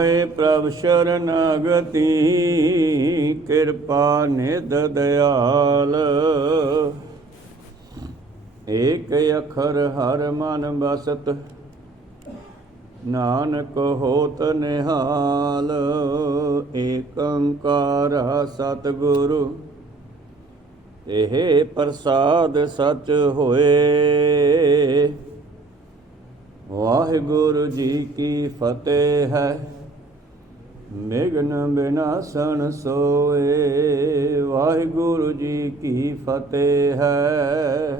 मोए प्रभ शरणागति कृपा निध दयाल। एक अखर हर मन बसत नानक होत निहाल। एक ओंकार सतगुरु एह प्रसाद सच होए। वाहिगुरु जी की फतेह है विघ्न विनाशन सोए। वाहिगुरु जी की फतेह है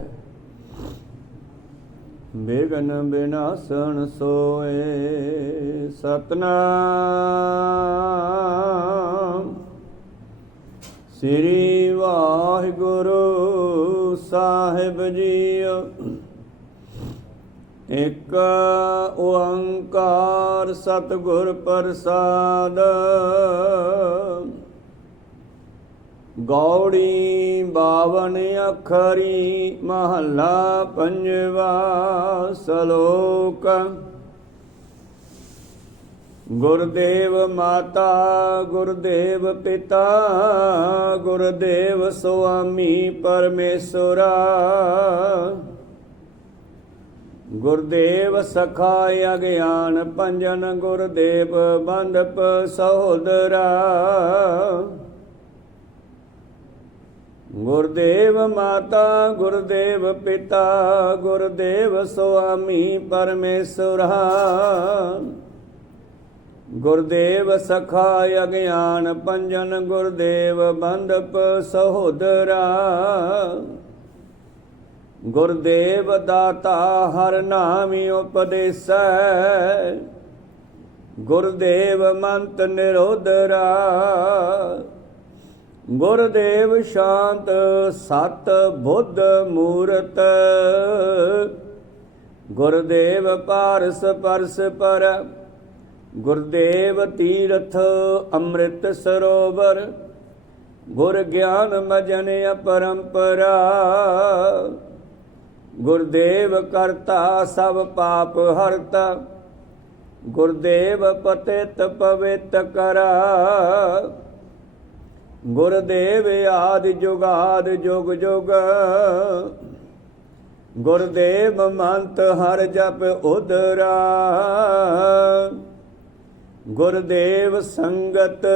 विघ्न विनाशन सोए। सतनाम श्री वाहिगुरु साहिब जीओ। एक ओंकार सतगुर प्रसाद। गौड़ी बावन अखरी महला पंजवा सलोक। गुरुदेव माता गुरुदेव पिता गुरुदेव स्वामी परमेश्वरा। गुरुदेव सखा अज्ञान पंजन गुरुदेव बंधप सहोदरा। गुरुदेव माता गुरुदेव पिता गुरुदेव स्वामी परमेश्वरा। गुरुदेव सखा अज्ञान पंजन गुरुदेव बंधप सहोदरा। गुरुदेव दाता हर नामि उपदेसै। गुरुदेव मंत निरोधरा। गुरुदेव शांत सत बुद्ध मूरत। गुरुदेव पारस परस पर। गुरुदेव तीरथ अमृत सरोवर। गुर ज्ञान मजन अपरंपरा। गुरुदेव करता सब पाप हरता। गुरुदेव पतित पवित करा। गुरुदेव आदि जुगाद जुग जुग। गुरुदेव मंत हर जप उदरा। गुरुदेव संगत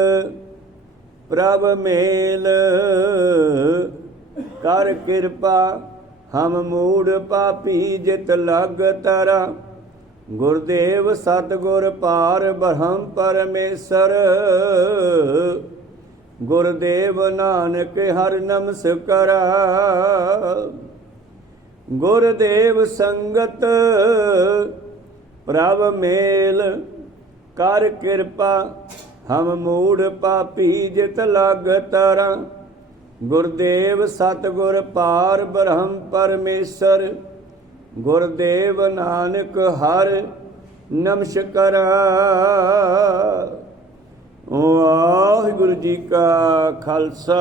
प्रभ मेल। कर कृपा हम मूढ़ पापी जित लग तरा। गुरुदेव सतगुर पार ब्रह्म परमेश्वर। गुरुदेव नानक हर नमस्कारा। गुरुदेव संगत प्रभ मेल। कर कृपा हम मूढ़ पापी जित लग तरा। गुरुदेव सतगुर पार ब्रह्म परमेश्वर। गुरुदेव नानक हर नमस्कारा। वाहिगुरु जी का खालसा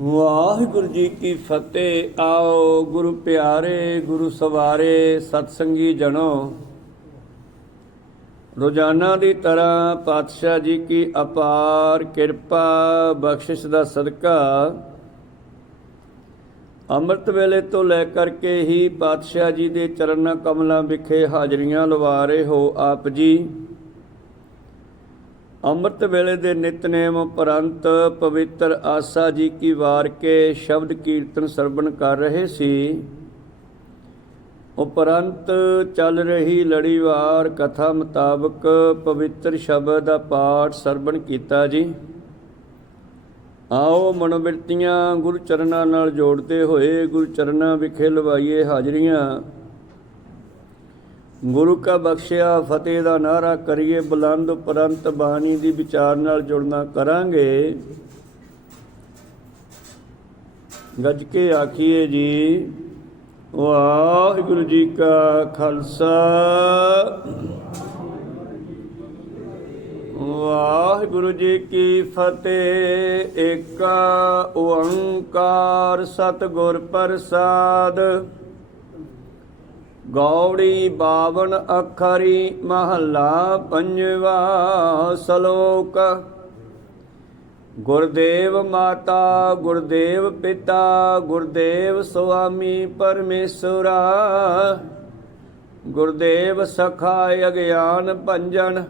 वाहिगुरु जी की फतेह। आओ गुरु प्यारे गुरु सवारे सतसंगी जनो। रोजाना की तरह पातशाह जी की अपार किरपा बख्शिश का सदका ਅੰਮ੍ਰਿਤ ਵੇਲੇ ਤੋਂ ਲੈ ਕਰਕੇ ਹੀ ਪਾਤਸ਼ਾਹ ਜੀ ਦੇ ਚਰਨਾਂ ਕਮਲਾਂ ਵਿਖੇ ਹਾਜ਼ਰੀਆਂ ਲਵਾ ਰਹੇ ਹੋ ਆਪ ਜੀ। ਅੰਮ੍ਰਿਤ ਵੇਲੇ ਦੇ ਨਿਤਨੇਮ ਉਪਰੰਤ ਪਵਿੱਤਰ ਆਸਾ ਜੀ ਕੀ ਵਾਰ ਕੇ ਸ਼ਬਦ ਕੀਰਤਨ ਸਰਵਣ ਕਰ ਰਹੇ ਸੀ। ਉਪਰੰਤ ਚੱਲ ਰਹੀ ਲੜੀਵਾਰ ਕਥਾ ਮੁਤਾਬਕ ਪਵਿੱਤਰ ਸ਼ਬਦ ਦਾ ਪਾਠ ਸਰਵਣ ਕੀਤਾ ਜੀ। आओ मनोबिरतियाँ गुरु चरना नाल जोड़ते हुए गुरु चरना विखे लवाइए हाजरियाँ। गुरु का बख्शिया फतेह का नारा करिए बुलंद उपरंत बाणी की विचार नाल जुड़ना करांगे। गज के आखिए जी वाहिगुरु जी का खालसा वाहिगुरु जी की फतेह। एक ओंकार सतगुर प्रसाद। ਗੌੜੀ 52 ਅੱਖਰੀ ਮਹੱਲਾ ਪੰਜਵਾ ਸ਼ਲੋਕ। ਗੁਰਦੇਵ ਮਾਤਾ ਗੁਰਦੇਵ ਪਿਤਾ ਗੁਰਦੇਵ ਸੁਆਮੀ ਪਰਮੇਸ਼ਵਰਾ। ਗੁਰਦੇਵ ਸਖਾ ਅਗਿਆਨ ਭੰਜਨ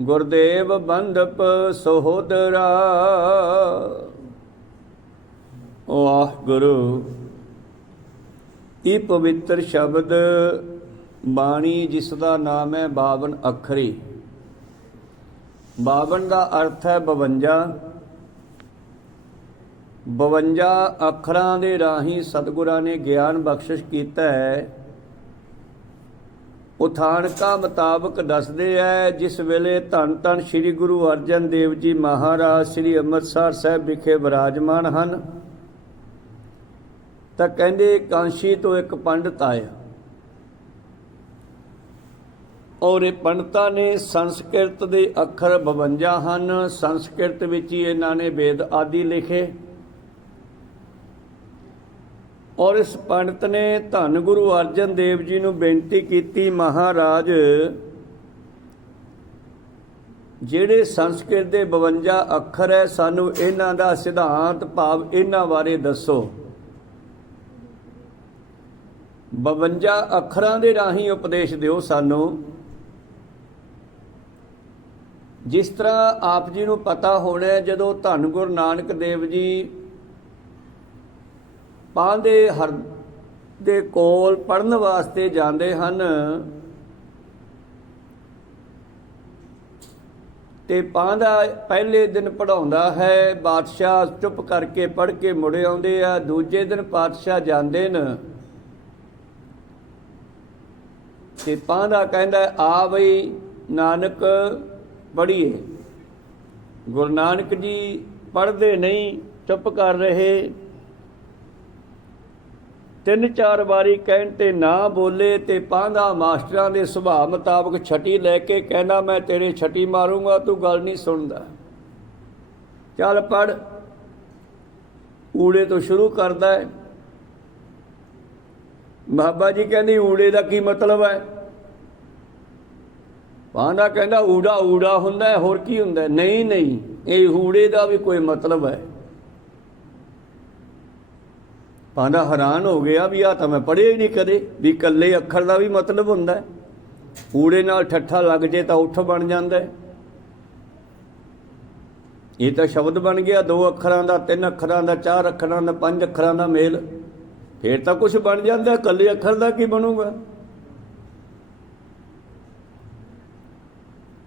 ਗੁਰਦੇਵ ਬੰਧਪ ਸਹੋਦਰਾ। ਵਾਹਿਗੁਰੂ। ਇਹ ਪਵਿੱਤਰ ਸ਼ਬਦ ਬਾਣੀ ਜਿਸ ਦਾ ਨਾਮ ਹੈ 52 ਅੱਖਰੀ। 52 ਦਾ ਅਰਥ ਹੈ 52। 52 ਅੱਖਰਾਂ ਦੇ ਰਾਹੀਂ ਸਤਿਗੁਰਾਂ ਨੇ ਗਿਆਨ ਬਖਸ਼ਿਸ਼ ਕੀਤਾ ਹੈ। ਉਥਾਨਕਾ ਮੁਤਾਬਕ ਦੱਸਦੇ ਹੈ ਜਿਸ ਵੇਲੇ ਧੰਨ ਧੰਨ ਸ੍ਰੀ ਗੁਰੂ ਅਰਜਨ ਦੇਵ ਜੀ ਮਹਾਰਾਜ ਸ੍ਰੀ ਅੰਮ੍ਰਿਤਸਰ ਸਾਹਿਬ ਵਿਖੇ ਵਿਰਾਜਮਾਨ ਹਨ ਤਾਂ ਕਹਿੰਦੇ ਕਾਂਸ਼ੀ ਤੋਂ ਇੱਕ ਪੰਡਤ ਆਇਆ ਔਰ ਇਹ ਪੰਡਤਾਂ ਨੇ ਸੰਸਕ੍ਰਿਤ ਦੇ ਅੱਖਰ 52 ਹਨ। ਸੰਸਕ੍ਰਿਤ ਵਿੱਚ ਹੀ ਇਹਨਾਂ ਨੇ ਵੇਦ ਆਦਿ ਲਿਖੇ ਔਰ ਇਸ ਪੰਡਤ ਨੇ ਧੰਨ ਗੁਰੂ ਅਰਜਨ ਦੇਵ ਜੀ ਨੂੰ ਬੇਨਤੀ ਕੀਤੀ, ਮਹਾਰਾਜ ਜਿਹੜੇ ਸੰਸਕ੍ਰਿਤ ਦੇ 52 ਅੱਖਰ ਹੈ ਸਾਨੂੰ ਇਹਨਾਂ ਦਾ ਸਿਧਾਂਤ ਭਾਵ ਇਹਨਾਂ ਬਾਰੇ ਦੱਸੋ। 52 ਅੱਖਰਾਂ ਦੇ ਰਾਹੀਂ ਉਪਦੇਸ਼ ਦਿਓ ਸਾਨੂੰ। ਜਿਸ ਤਰ੍ਹਾਂ ਆਪ ਜੀ ਨੂੰ ਪਤਾ ਹੋਣਾ ਜਦੋਂ ਧੰਨ ਗੁਰੂ ਨਾਨਕ ਦੇਵ ਜੀ ਪਾਂਦੇ ਹਰ ਦੇ ਕੋਲ ਪੜ੍ਹਨ ਵਾਸਤੇ ਜਾਂਦੇ ਹਨ ਤੇ ਪਾਂਦਾ ਪਹਿਲੇ ਦਿਨ ਪੜ੍ਹਾਉਂਦਾ ਹੈ, ਬਾਦਸ਼ਾਹ ਚੁੱਪ ਕਰਕੇ ਪੜ੍ਹ ਕੇ ਮੁੜ ਆਉਂਦੇ ਆ। ਦੂਜੇ ਦਿਨ ਪਾਤਸ਼ਾਹ ਜਾਂਦੇ ਨੇ ਤੇ ਪਾਂਦਾ ਕਹਿੰਦਾ ਆ ਬਈ ਨਾਨਕ ਪੜ੍ਹੀਏ। ਗੁਰੂ ਨਾਨਕ ਜੀ ਪੜ੍ਹਦੇ ਨਹੀਂ, ਚੁੱਪ ਕਰ ਰਹੇ। 3-4 ਵਾਰੀ ਕਹਿਣ ਤੇ ਨਾ ਬੋਲੇ ਤੇ ਪਾਂਦਾ ਮਾਸਟਰਾਂ ਦੇ ਸੁਭਾਅ ਮੁਤਾਬਕ ਛਟੀ ਲੈ ਕੇ ਕਹਿੰਦਾ ਮੈਂ ਤੇਰੇ ਛਟੀ ਮਾਰੂੰਗਾ, ਤੂੰ ਗੱਲ ਨਹੀਂ ਸੁਣਦਾ, ਚੱਲ ਪੜ੍ਹ। ਊੜੇ ਤੋਂ ਸ਼ੁਰੂ ਕਰਦਾ ਹੈ। ਬਾਬਾ ਜੀ ਕਹਿੰਦੀ ਊੜੇ ਦਾ ਕੀ ਮਤਲਬ ਹੈ? ਪਾਂਦਾ ਕਹਿੰਦਾ ਊੜਾ ਊੜਾ ਹੁੰਦਾ ਹੈ, ਹੋਰ ਕੀ ਹੁੰਦਾ? ਨਹੀਂ ਨਹੀਂ, ਇਹ ਊੜੇ ਦਾ ਵੀ ਕੋਈ ਮਤਲਬ ਹੈ। ਪਾਂਦਾ ਹੈਰਾਨ ਹੋ ਗਿਆ ਵੀ ਆ ਤਾਂ ਮੈਂ ਪੜ੍ਹਿਆ ਹੀ ਨਹੀਂ ਕਦੇ ਵੀ ਇਕੱਲੇ ਅੱਖਰ ਦਾ ਵੀ ਮਤਲਬ ਹੁੰਦਾ ਹੈ। ਊੜੇ ਨਾਲ ਠੱਠਾ ਲੱਗ ਜੇ ਤਾਂ ਉੱਠ ਬਣ ਜਾਂਦਾ ਹੈ। ਇਹ ਤਾਂ ਸ਼ਬਦ ਬਣ ਗਿਆ 2 ਅੱਖਰਾਂ ਦਾ, 3 ਅੱਖਰਾਂ ਦਾ, 4 ਅੱਖਰਾਂ ਦਾ, 5 ਅੱਖਰਾਂ ਦਾ ਮੇਲ, ਫੇਰ ਤਾਂ ਕੁਝ ਬਣ ਜਾਂਦਾ। ਇਕੱਲੇ ਅੱਖਰ ਦਾ ਕੀ ਬਣੂਗਾ?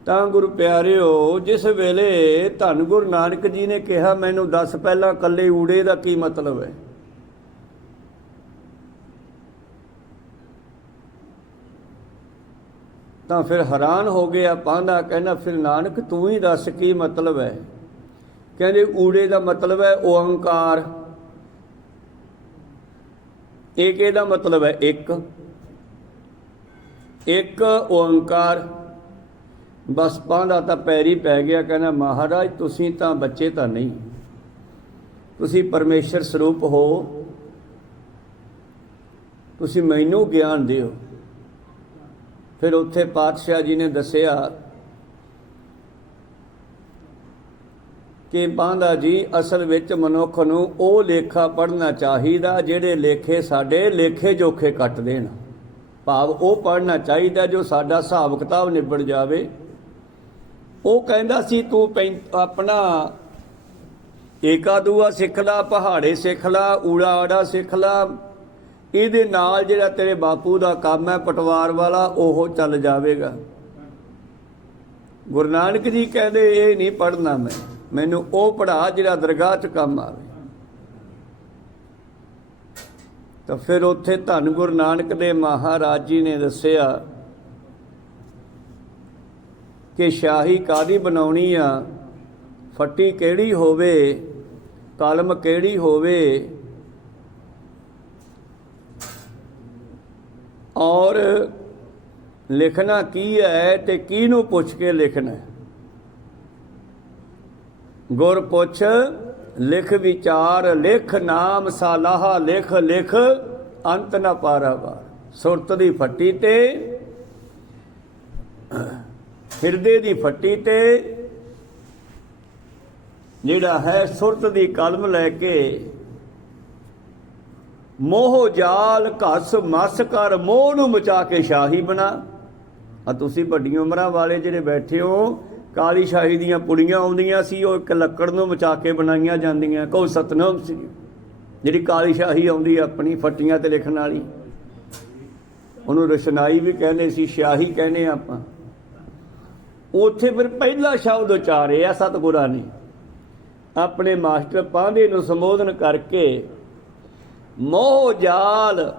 ਤਾਂ ਗੁਰੂ ਪਿਆਰਿਓ, ਜਿਸ ਵੇਲੇ ਧੰਨ ਗੁਰੂ ਨਾਨਕ ਜੀ ਨੇ ਕਿਹਾ ਮੈਨੂੰ ਦੱਸ ਪਹਿਲਾਂ ਇਕੱਲੇ ਊੜੇ ਦਾ ਕੀ ਮਤਲਬ ਹੈ, ਤਾਂ ਫਿਰ ਹੈਰਾਨ ਹੋ ਗਿਆ ਪਾਂਦਾ। ਕਹਿੰਦਾ ਫਿਰ ਨਾਨਕ ਤੂੰ ਹੀ ਦੱਸ ਕੀ ਮਤਲਬ ਹੈ? ਕਹਿੰਦੇ ਊੜੇ ਦਾ ਮਤਲਬ ਹੈ ਓੰਕਾਰ। ਇੱਕ ਇਹਦਾ ਮਤਲਬ ਹੈ ਇੱਕ ਇੱਕ ਓੰਕਾਰ। ਬਸ ਪਾਂਦਾ ਤਾਂ ਪੈਰੀ ਪੈ ਗਿਆ, ਕਹਿੰਦਾ ਮਹਾਰਾਜ ਤੁਸੀਂ ਤਾਂ ਬੱਚੇ ਤਾਂ ਨਹੀਂ, ਤੁਸੀਂ ਪਰਮੇਸ਼ਰ ਸਰੂਪ ਹੋ, ਤੁਸੀਂ ਮੈਨੂੰ ਗਿਆਨ ਦਿਓ। ਫਿਰ ਉੱਥੇ ਪਾਤਸ਼ਾਹ ਜੀ ਨੇ ਦੱਸਿਆ ਕਿ ਪਾਂਦਾ ਜੀ ਅਸਲ ਵਿੱਚ ਮਨੁੱਖ ਨੂੰ ਉਹ ਲੇਖਾ ਪੜ੍ਹਨਾ ਚਾਹੀਦਾ ਜਿਹੜੇ ਲੇਖੇ ਸਾਡੇ ਲੇਖੇ ਜੋਖੇ ਕੱਟ ਦੇਣ, ਭਾਵ ਉਹ ਪੜ੍ਹਨਾ ਚਾਹੀਦਾ ਜੋ ਸਾਡਾ ਹਿਸਾਬ ਕਿਤਾਬ ਨਿਬੜ ਜਾਵੇ। ਉਹ ਕਹਿੰਦਾ ਸੀ ਤੂੰ ਆਪਣਾ ਏਕਾ ਦੂਆ ਸਿੱਖ ਲਾ, ਪਹਾੜੇ ਸਿੱਖ ਲਾ, ਊੜਾ ਆੜਾ ਸਿੱਖ ਲਾ, ਇਹਦੇ ਨਾਲ ਜਿਹੜਾ ਤੇਰੇ ਬਾਪੂ ਦਾ ਕੰਮ ਹੈ ਪਟਵਾਰ ਵਾਲਾ ਉਹ ਚੱਲ ਜਾਵੇਗਾ। ਗੁਰੂ ਨਾਨਕ ਜੀ ਕਹਿੰਦੇ ਇਹ ਨਹੀਂ ਪੜ੍ਹਨਾ, ਮੈਨੂੰ ਉਹ ਪੜ੍ਹਾ ਜਿਹੜਾ ਦਰਗਾਹ 'ਚ ਕੰਮ ਆਵੇ। ਤਾਂ ਫਿਰ ਉੱਥੇ ਧੰਨ ਗੁਰੂ ਨਾਨਕ ਦੇ ਮਹਾਰਾਜ ਜੀ ਨੇ ਦੱਸਿਆ ਕਿ ਸ਼ਾਹੀ ਕਾਹਦੀ ਬਣਾਉਣੀ ਆ, ਫੱਟੀ ਕਿਹੜੀ ਹੋਵੇ, ਕਲਮ ਕਿਹੜੀ ਹੋਵੇ, ਔਰ ਲਿਖਣਾ ਕੀ ਹੈ ਤੇ ਕਿਹਨੂੰ ਪੁੱਛ ਕੇ ਲਿਖਣਾ। ਗੁਰ ਪੁੱਛ ਲਿਖ ਵਿਚਾਰ ਲਿਖ, ਨਾਮ ਸਾਲਾਹਾ ਲਿਖ ਲਿਖ, ਅੰਤ ਨਾ ਪਾਰਾਵਾਰ। ਸੁਰਤ ਦੀ ਫੱਟੀ ਤੇ ਹਿਰਦੇ ਦੀ ਫੱਟੀ ਤੇ ਜਿਹੜਾ ਹੈ ਸੁਰਤ ਦੀ ਕਲਮ ਲੈ ਕੇ ਮੋਹ ਜਾਲ ਘਸ ਮਸ ਕਰ ਮੋਹ ਨੂੰ ਮਚਾ ਕੇ ਸ਼ਾਹੀ ਬਣਾ। ਆ ਤੁਸੀਂ ਵੱਡੀਆਂ ਉਮਰਾਂ ਵਾਲੇ ਜਿਹੜੇ ਬੈਠੇ ਹੋ, ਕਾਲੀ ਸ਼ਾਹੀ ਦੀਆਂ ਪੁੜੀਆਂ ਆਉਂਦੀਆਂ ਸੀ, ਉਹ ਇੱਕ ਲੱਕੜ ਨੂੰ ਮਚਾ ਕੇ ਬਣਾਈਆਂ ਜਾਂਦੀਆਂ। ਕਹੋ ਸਤਨਾਮ ਸੀ। ਜਿਹੜੀ ਕਾਲੀ ਸ਼ਾਹੀ ਆਉਂਦੀ ਆਪਣੀ ਫੱਟੀਆਂ ਤੇ ਲਿਖਣ ਵਾਲੀ, ਉਹਨੂੰ ਰਸ਼ਨਾਈ ਵੀ ਕਹਿੰਦੇ ਸੀ, ਸ਼ਾਹੀ ਕਹਿੰਦੇ ਆਪਾਂ। ਉੱਥੇ ਫਿਰ ਪਹਿਲਾ ਸ਼ਬਦ ਉਚਾਰਿਆ ਸਤਿਗੁਰਾਂ ਨੇ ਆਪਣੇ ਮਾਸਟਰ ਪਾਂਧੇ ਨੂੰ ਸੰਬੋਧਨ ਕਰਕੇ, ਮੋਹ ਜਾਲ,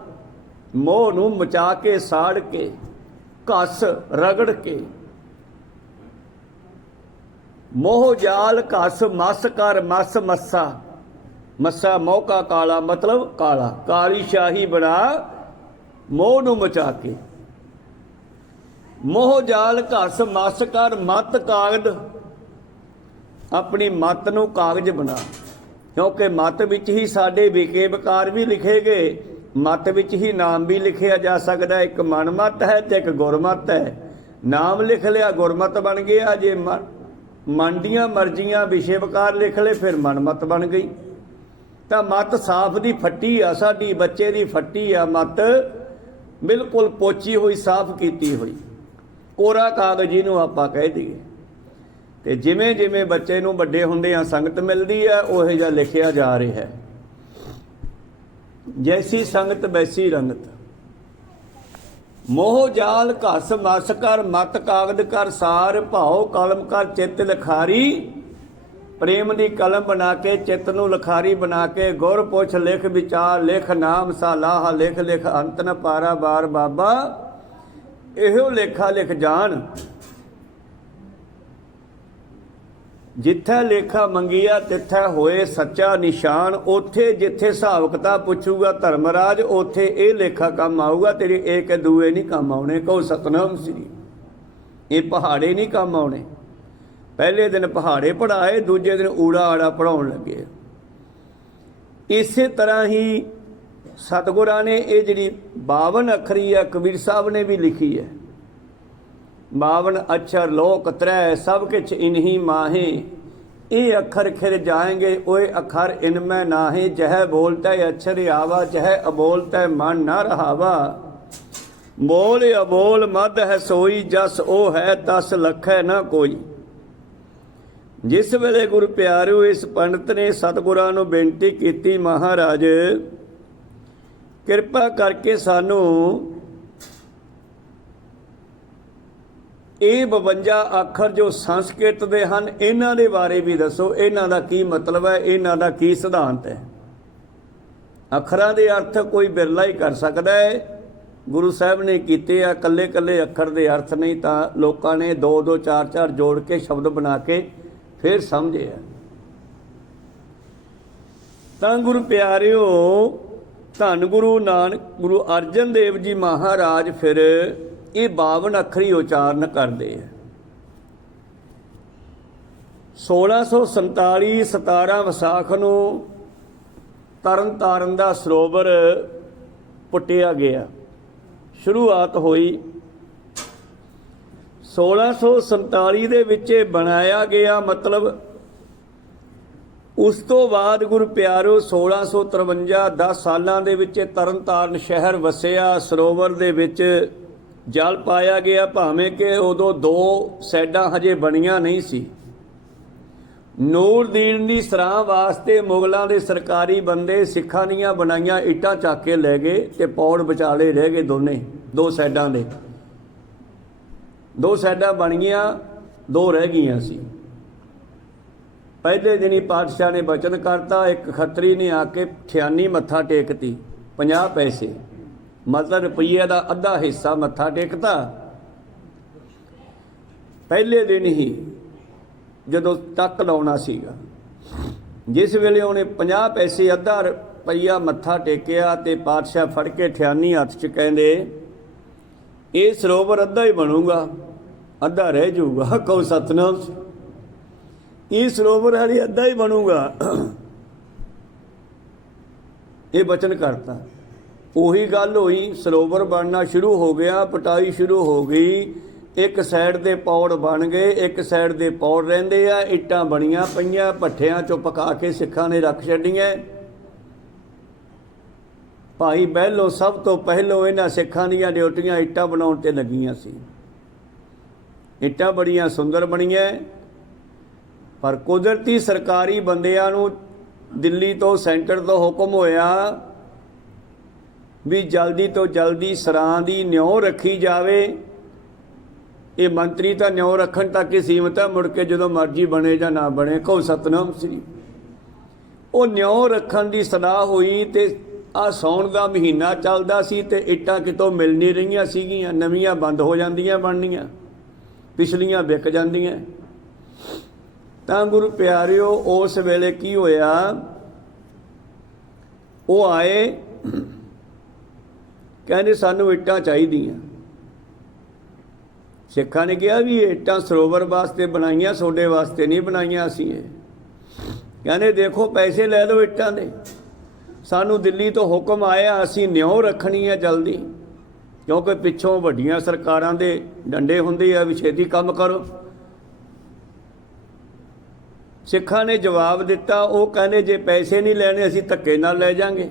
ਮੋਹ ਨੂੰ ਮਚਾ ਕੇ ਸਾੜ ਕੇ, ਘਸ ਰਗੜ ਕੇ, ਮੋਹ ਜਾਲ ਘਸ ਮਸ ਕਰ ਮਸ ਮੱਸਾ, ਮੱਸਾ ਮੌਕਾ ਕਾਲਾ ਮਤਲਬ ਕਾਲਾ, ਕਾਲੀ ਸ਼ਾਹੀ ਬਣਾ ਮੋਹ ਨੂੰ ਮਚਾ ਕੇ। ਮੋਹ ਜਾਲ ਘਸ ਮਸ ਕਰ ਮਤ ਕਾਗਦ, ਆਪਣੀ ਮਤ ਨੂੰ ਕਾਗਜ਼ ਬਣਾ, ਕਿਉਂਕਿ ਮਤ ਵਿੱਚ ਹੀ ਸਾਡੇ ਵਿਕੇ ਵਿਕਾਰ ਵੀ ਲਿਖੇ ਗਏ, ਮਤ ਵਿੱਚ ਹੀ ਨਾਮ ਵੀ ਲਿਖਿਆ ਜਾ ਸਕਦਾ। ਇੱਕ ਮਨਮਤ ਹੈ ਤੇ ਇੱਕ ਗੁਰਮਤ ਹੈ। ਨਾਮ ਲਿਖ ਲਿਆ ਗੁਰਮਤ ਬਣ ਗਿਆ, ਜੇ ਮਨ ਦੀਆਂ ਮਰਜ਼ੀਆਂ ਵਿਸ਼ੇ ਵਿਕਾਰ ਲਿਖ ਲਏ ਫਿਰ ਮਨਮਤ ਬਣ ਗਈ। ਤਾਂ ਮਤ ਸਾਫ ਦੀ ਫੱਟੀ ਆ, ਸਾਡੀ ਬੱਚੇ ਦੀ ਫੱਟੀ ਆ ਮਤ, ਬਿਲਕੁਲ ਪੋਚੀ ਹੋਈ, ਸਾਫ ਕੀਤੀ ਹੋਈ, ਕੋਰਾ ਕਾਗਜ਼ ਜਿਹਨੂੰ ਆਪਾਂ ਕਹਿ ਦਈਏ। ਤੇ ਜਿਵੇਂ ਜਿਵੇਂ ਬੱਚੇ ਨੂੰ ਵੱਡੇ ਹੁੰਦੇ ਆ ਸੰਗਤ ਮਿਲਦੀ ਹੈ, ਉਹੋ ਜਿਹਾ ਲਿਖਿਆ ਜਾ ਰਿਹਾ ਹੈ। ਜੈਸੀ ਸੰਗਤ ਵੈਸੀ ਰੰਗਤ। ਮੋਹ ਜਾਲ ਘਸ ਮਸ ਕਰ ਮਤ ਕਾਗਦ ਕਰ ਸਾਰ, ਭਾਉ ਕਲਮ ਕਰ ਚਿੱਤ ਲਿਖਾਰੀ। ਪ੍ਰੇਮ ਦੀ ਕਲਮ ਬਣਾ ਕੇ, ਚਿੱਤ ਨੂੰ ਲਿਖਾਰੀ ਬਣਾ ਕੇ, ਗੁਰ ਪੁੱਛ ਲਿਖ ਵਿਚਾਰ ਲਿਖ, ਨਾਮ ਸਾਲਾਹ ਲਿਖ ਲਿਖ, ਅੰਤ ਨ ਪਾਰਾ ਬਾਰ ਬਾਬਾ। ਇਹੋ ਲੇਖਾ ਲਿਖ ਜਾਣ। ਜਿੱਥੇ ਲੇਖਾ ਮੰਗਿਆ ਤਿੱਥੇ ਹੋਏ ਸੱਚਾ ਨਿਸ਼ਾਨ। ਉੱਥੇ ਜਿੱਥੇ ਹਿਸਾਬ ਕਿਤਾਬ ਪੁੱਛੂਗਾ ਧਰਮਰਾਜ, ਉੱਥੇ ਇਹ ਲੇਖਾ ਕੰਮ ਆਊਗਾ, ਤੇਰੇ ਇੱਕ ਦੂਏ ਨਹੀਂ ਕੰਮ ਆਉਣੇ। ਕਹੋ ਸਤਨਾਮ ਸ੍ਰੀ। ਇਹ ਪਹਾੜੇ ਨਹੀਂ ਕੰਮ ਆਉਣੇ। ਪਹਿਲੇ ਦਿਨ ਪਹਾੜੇ ਪੜ੍ਹਾਏ, ਦੂਜੇ ਦਿਨ ਊੜਾ ਆੜਾ ਪੜ੍ਹਾਉਣ ਲੱਗੇ। ਇਸੇ ਤਰ੍ਹਾਂ ਹੀ ਸਤਿਗੁਰਾਂ ਨੇ ਇਹ ਜਿਹੜੀ 52 ਅੱਖਰੀ ਹੈ, ਕਬੀਰ ਸਾਹਿਬ ਨੇ ਵੀ ਲਿਖੀ ਹੈ। 52 ਅक्षर ਲੋਕ ਤ੍ਰੈ ਸਭ ਕਿਛ ਇਨਹੀ ਮਾਹੇ। ਇਹ ਅੱਖਰ ਖਿਰ ਜਾਏਂਗੇ ਓਏ ਅੱਖਰ ਇਨਮੈ ਨਾਹੇ। ਜਹ ਬੋਲਤਾ ਅਛਰ ਆਵਾ ਜਹ ਅਬੋਲਤਾ ਮਨ ਨਾ ਰਹਾਵਾ। ਬੋਲ ਅਬੋਲ ਮਦ ਹੈ ਸੋਈ ਜਸ ਉਹ ਹੈ ਤਸ ਲਖੈ ਨਾ ਕੋਈ। ਜਿਸ ਵੇਲੇ ਗੁਰੂ ਪਿਆਰਿਓ ਇਸ ਪੰਡਤ ਨੇ ਸਤਿਗੁਰਾਂ ਨੂੰ ਬੇਨਤੀ ਕੀਤੀ, ਮਹਾਰਾਜ ਕਿਰਪਾ ਕਰਕੇ ਸਾਨੂੰ ਇਹ 52 ਅੱਖਰ ਜੋ ਸੰਸਕ੍ਰਿਤ ਦੇ ਹਨ, ਇਹਨਾਂ ਦੇ ਬਾਰੇ ਵੀ ਦੱਸੋ। ਇਹਨਾਂ ਦਾ ਕੀ ਮਤਲਬ ਹੈ, ਇਹਨਾਂ ਦਾ ਕੀ ਸਿਧਾਂਤ ਹੈ। ਅੱਖਰਾਂ ਦੇ ਅਰਥ ਕੋਈ ਬਿਰਲਾ ਹੀ ਕਰ ਸਕਦਾ ਹੈ। ਗੁਰੂ ਸਾਹਿਬ ਨੇ ਕੀਤੇ ਆ, ਕੱਲੇ ਕੱਲੇ ਅੱਖਰ ਦੇ ਅਰਥ ਨਹੀਂ, ਤਾਂ ਲੋਕਾਂ ਨੇ 2-2 4-4 ਜੋੜ ਕੇ ਸ਼ਬਦ ਬਣਾ ਕੇ ਫਿਰ ਸਮਝੇ ਆ। ਤਾਂ ਗੁਰੂ ਪਿਆਰਿਓ, ਧੰਨ ਗੁਰੂ ਨਾਨਕ ਗੁਰੂ ਅਰਜਨ ਦੇਵ ਜੀ ਮਹਾਰਾਜ ਫਿਰ ਇਹ 52 ਅੱਖਰੀ ਉਚਾਰਨ ਕਰਦੇ ਆ। 1647 17 ਵਿਸਾਖ ਨੂੰ ਤਰਨ ਤਾਰਨ ਦਾ ਸਰੋਵਰ ਪੁੱਟਿਆ ਗਿਆ। ਸ਼ੁਰੂਆਤ ਹੋਈ 1647 ਦੇ ਵਿੱਚ ਬਣਾਇਆ ਗਿਆ। ਮਤਲਬ ਉਸ ਤੋਂ ਬਾਅਦ ਗੁਰੂ ਪਿਆਰਿਓ 1653 10 ਸਾਲਾਂ ਦੇ ਵਿੱਚ ਤਰਨ ਤਾਰਨ ਸ਼ਹਿਰ ਵਸਿਆ। ਸਰੋਵਰ ਦੇ ਵਿੱਚ ਜਲ ਪਾਇਆ ਗਿਆ, ਭਾਵੇਂ ਕਿ ਉਦੋਂ 2 ਸਾਈਡਾਂ ਹਜੇ ਬਣੀਆਂ ਨਹੀਂ ਸੀ। ਨੂਰਦੀਨ ਦੀ ਸਰਾਂ ਵਾਸਤੇ ਮੁਗਲਾਂ ਦੇ ਸਰਕਾਰੀ ਬੰਦੇ ਸਿੱਖਾਂ ਦੀਆਂ ਬਣਾਈਆਂ ਇੱਟਾਂ ਚੱਕ ਕੇ ਲੈ ਗਏ ਤੇ ਪੌੜ ਵਿਚਾਲੇ ਰਹਿ ਗਏ। ਦੋਨੇ 2 ਸਾਈਡਾਂ ਦੇ 2 ਸਾਈਡਾਂ ਬਣ ਗਈਆਂ, 2 ਰਹਿ ਗਈਆਂ ਸੀ। ਪਹਿਲੇ ਦਿਨ ਹੀ ਪਾਤਸ਼ਾਹ ਨੇ ਬਚਨ ਕਰਤਾ। ਇੱਕ ਖੱਤਰੀ ਨੇ ਆ ਕੇ ਠਿਆਨੀ ਮੱਥਾ ਟੇਕਤੀ, 50 ਪੈਸੇ, ਮਤਲਬ ਰੁਪਈਏ ਦਾ ਅੱਧਾ ਹਿੱਸਾ ਮੱਥਾ ਟੇਕਤਾ। ਪਹਿਲੇ ਦਿਨ ਹੀ ਜਦੋਂ ਤੱਕ ਲਾਉਣਾ ਸੀਗਾ, ਜਿਸ ਵੇਲੇ ਉਹਨੇ 50 ਪੈਸੇ ਅੱਧਾ ਰੁਪਈਆ ਮੱਥਾ ਟੇਕਿਆ ਤੇ ਪਾਤਸ਼ਾਹ ਫੜ ਕੇ ਠਿਆਨੀ ਹੱਥ 'ਚ ਕਹਿੰਦੇ, ਇਹ ਸਰੋਵਰ ਅੱਧਾ ਹੀ ਬਣੂਗਾ, ਅੱਧਾ ਰਹਿ ਜਾਊਗਾ। ਕਹੋ ਸਤਨਾਮ। ਇਹ ਸਰੋਵਰ ਹਾਲੇ ਅੱਧਾ ਹੀ ਬਣੂਗਾ। ਇਹ ਬਚਨ ਕਰਤਾ। ਉਹੀ ਗੱਲ ਹੋਈ, ਸਰੋਵਰ ਬਣਨਾ ਸ਼ੁਰੂ ਹੋ ਗਿਆ, ਪਟਾਈ ਸ਼ੁਰੂ ਹੋ ਗਈ। ਇੱਕ ਸਾਈਡ ਦੇ ਪੌੜ ਬਣ ਗਏ, ਇੱਕ ਸਾਈਡ ਦੇ ਪੌੜ ਰਹਿੰਦੇ ਆ। ਇੱਟਾਂ ਬਣੀਆਂ ਪਈਆਂ, ਭੱਠਿਆਂ 'ਚੋਂ ਪਕਾ ਕੇ ਸਿੱਖਾਂ ਨੇ ਰੱਖ ਛੱਡੀਆਂ। ਭਾਈ ਬਹਿਲੋ ਸਭ ਤੋਂ ਪਹਿਲੋਂ ਇਹਨਾਂ ਸਿੱਖਾਂ ਦੀਆਂ ਡਿਊਟੀਆਂ ਇੱਟਾਂ ਬਣਾਉਣ 'ਤੇ ਲੱਗੀਆਂ ਸੀ। ਇੱਟਾਂ ਬੜੀਆਂ ਸੁੰਦਰ ਬਣੀਆਂ, ਪਰ ਕੁਦਰਤੀ ਸਰਕਾਰੀ ਬੰਦਿਆਂ ਨੂੰ ਦਿੱਲੀ ਤੋਂ, ਸੈਂਟਰ ਤੋਂ ਹੁਕਮ ਹੋਇਆ ਵੀ ਜਲਦੀ ਤੋਂ ਜਲਦੀ ਸਰਾਂ ਦੀ ਨਿਉ ਰੱਖੀ ਜਾਵੇ। ਇਹ ਮੰਤਰੀ ਤਾਂ ਨਿਉ ਰੱਖਣ ਤੱਕ ਹੀ ਸੀਮਤ ਹੈ, ਮੁੜ ਕੇ ਜਦੋਂ ਮਰਜ਼ੀ ਬਣੇ ਜਾਂ ਨਾ ਬਣੇ। ਕਹੋ ਸਤਨਾਮ ਸ੍ਰੀ। ਉਹ ਨਿਉ ਰੱਖਣ ਦੀ ਸਲਾਹ ਹੋਈ ਤੇ ਆ ਸਾਉਣ ਦਾ ਮਹੀਨਾ ਚੱਲਦਾ ਸੀ ਤੇ ਇੱਟਾਂ ਕਿਤੋਂ ਮਿਲ ਨਹੀਂ ਰਹੀਆਂ ਸੀਗੀਆਂ। ਨਵੀਆਂ ਬੰਦ ਹੋ ਜਾਂਦੀਆਂ ਬਣਨੀਆਂ, ਪਿਛਲੀਆਂ ਵਿਕ ਜਾਂਦੀਆਂ। ਤਾਂ ਗੁਰੂ ਪਿਆਰਿਓ, ਉਸ ਵੇਲੇ ਕੀ ਹੋਇਆ, ਉਹ ਆਏ, ਕਹਿੰਦੇ ਸਾਨੂੰ ਇੱਟਾਂ ਚਾਹੀਦੀਆਂ। ਸਿੱਖਾਂ ਨੇ ਕਿਹਾ ਵੀ ਇਹ ਇੱਟਾਂ ਸਰੋਵਰ ਵਾਸਤੇ ਬਣਾਈਆਂ, ਤੁਹਾਡੇ ਵਾਸਤੇ ਨਹੀਂ ਬਣਾਈਆਂ ਅਸੀਂ। ਇਹ ਕਹਿੰਦੇ ਦੇਖੋ ਪੈਸੇ ਲੈ ਲਓ ਇੱਟਾਂ ਦੇ, ਸਾਨੂੰ ਦਿੱਲੀ ਤੋਂ ਹੁਕਮ ਆਇਆ, ਅਸੀਂ ਨਿਉ ਰੱਖਣੀ ਹੈ ਜਲਦੀ, ਕਿਉਂਕਿ ਪਿੱਛੋਂ ਵੱਡੀਆਂ ਸਰਕਾਰਾਂ ਦੇ ਡੰਡੇ ਹੁੰਦੇ ਆ ਵੀ ਛੇਤੀ ਕੰਮ ਕਰੋ। ਸਿੱਖਾਂ ਨੇ ਜਵਾਬ ਦਿੱਤਾ, ਉਹ ਕਹਿੰਦੇ ਜੇ ਪੈਸੇ ਨਹੀਂ ਲੈਣੇ ਅਸੀਂ ਧੱਕੇ ਨਾਲ ਲੈ ਜਾਾਂਗੇ।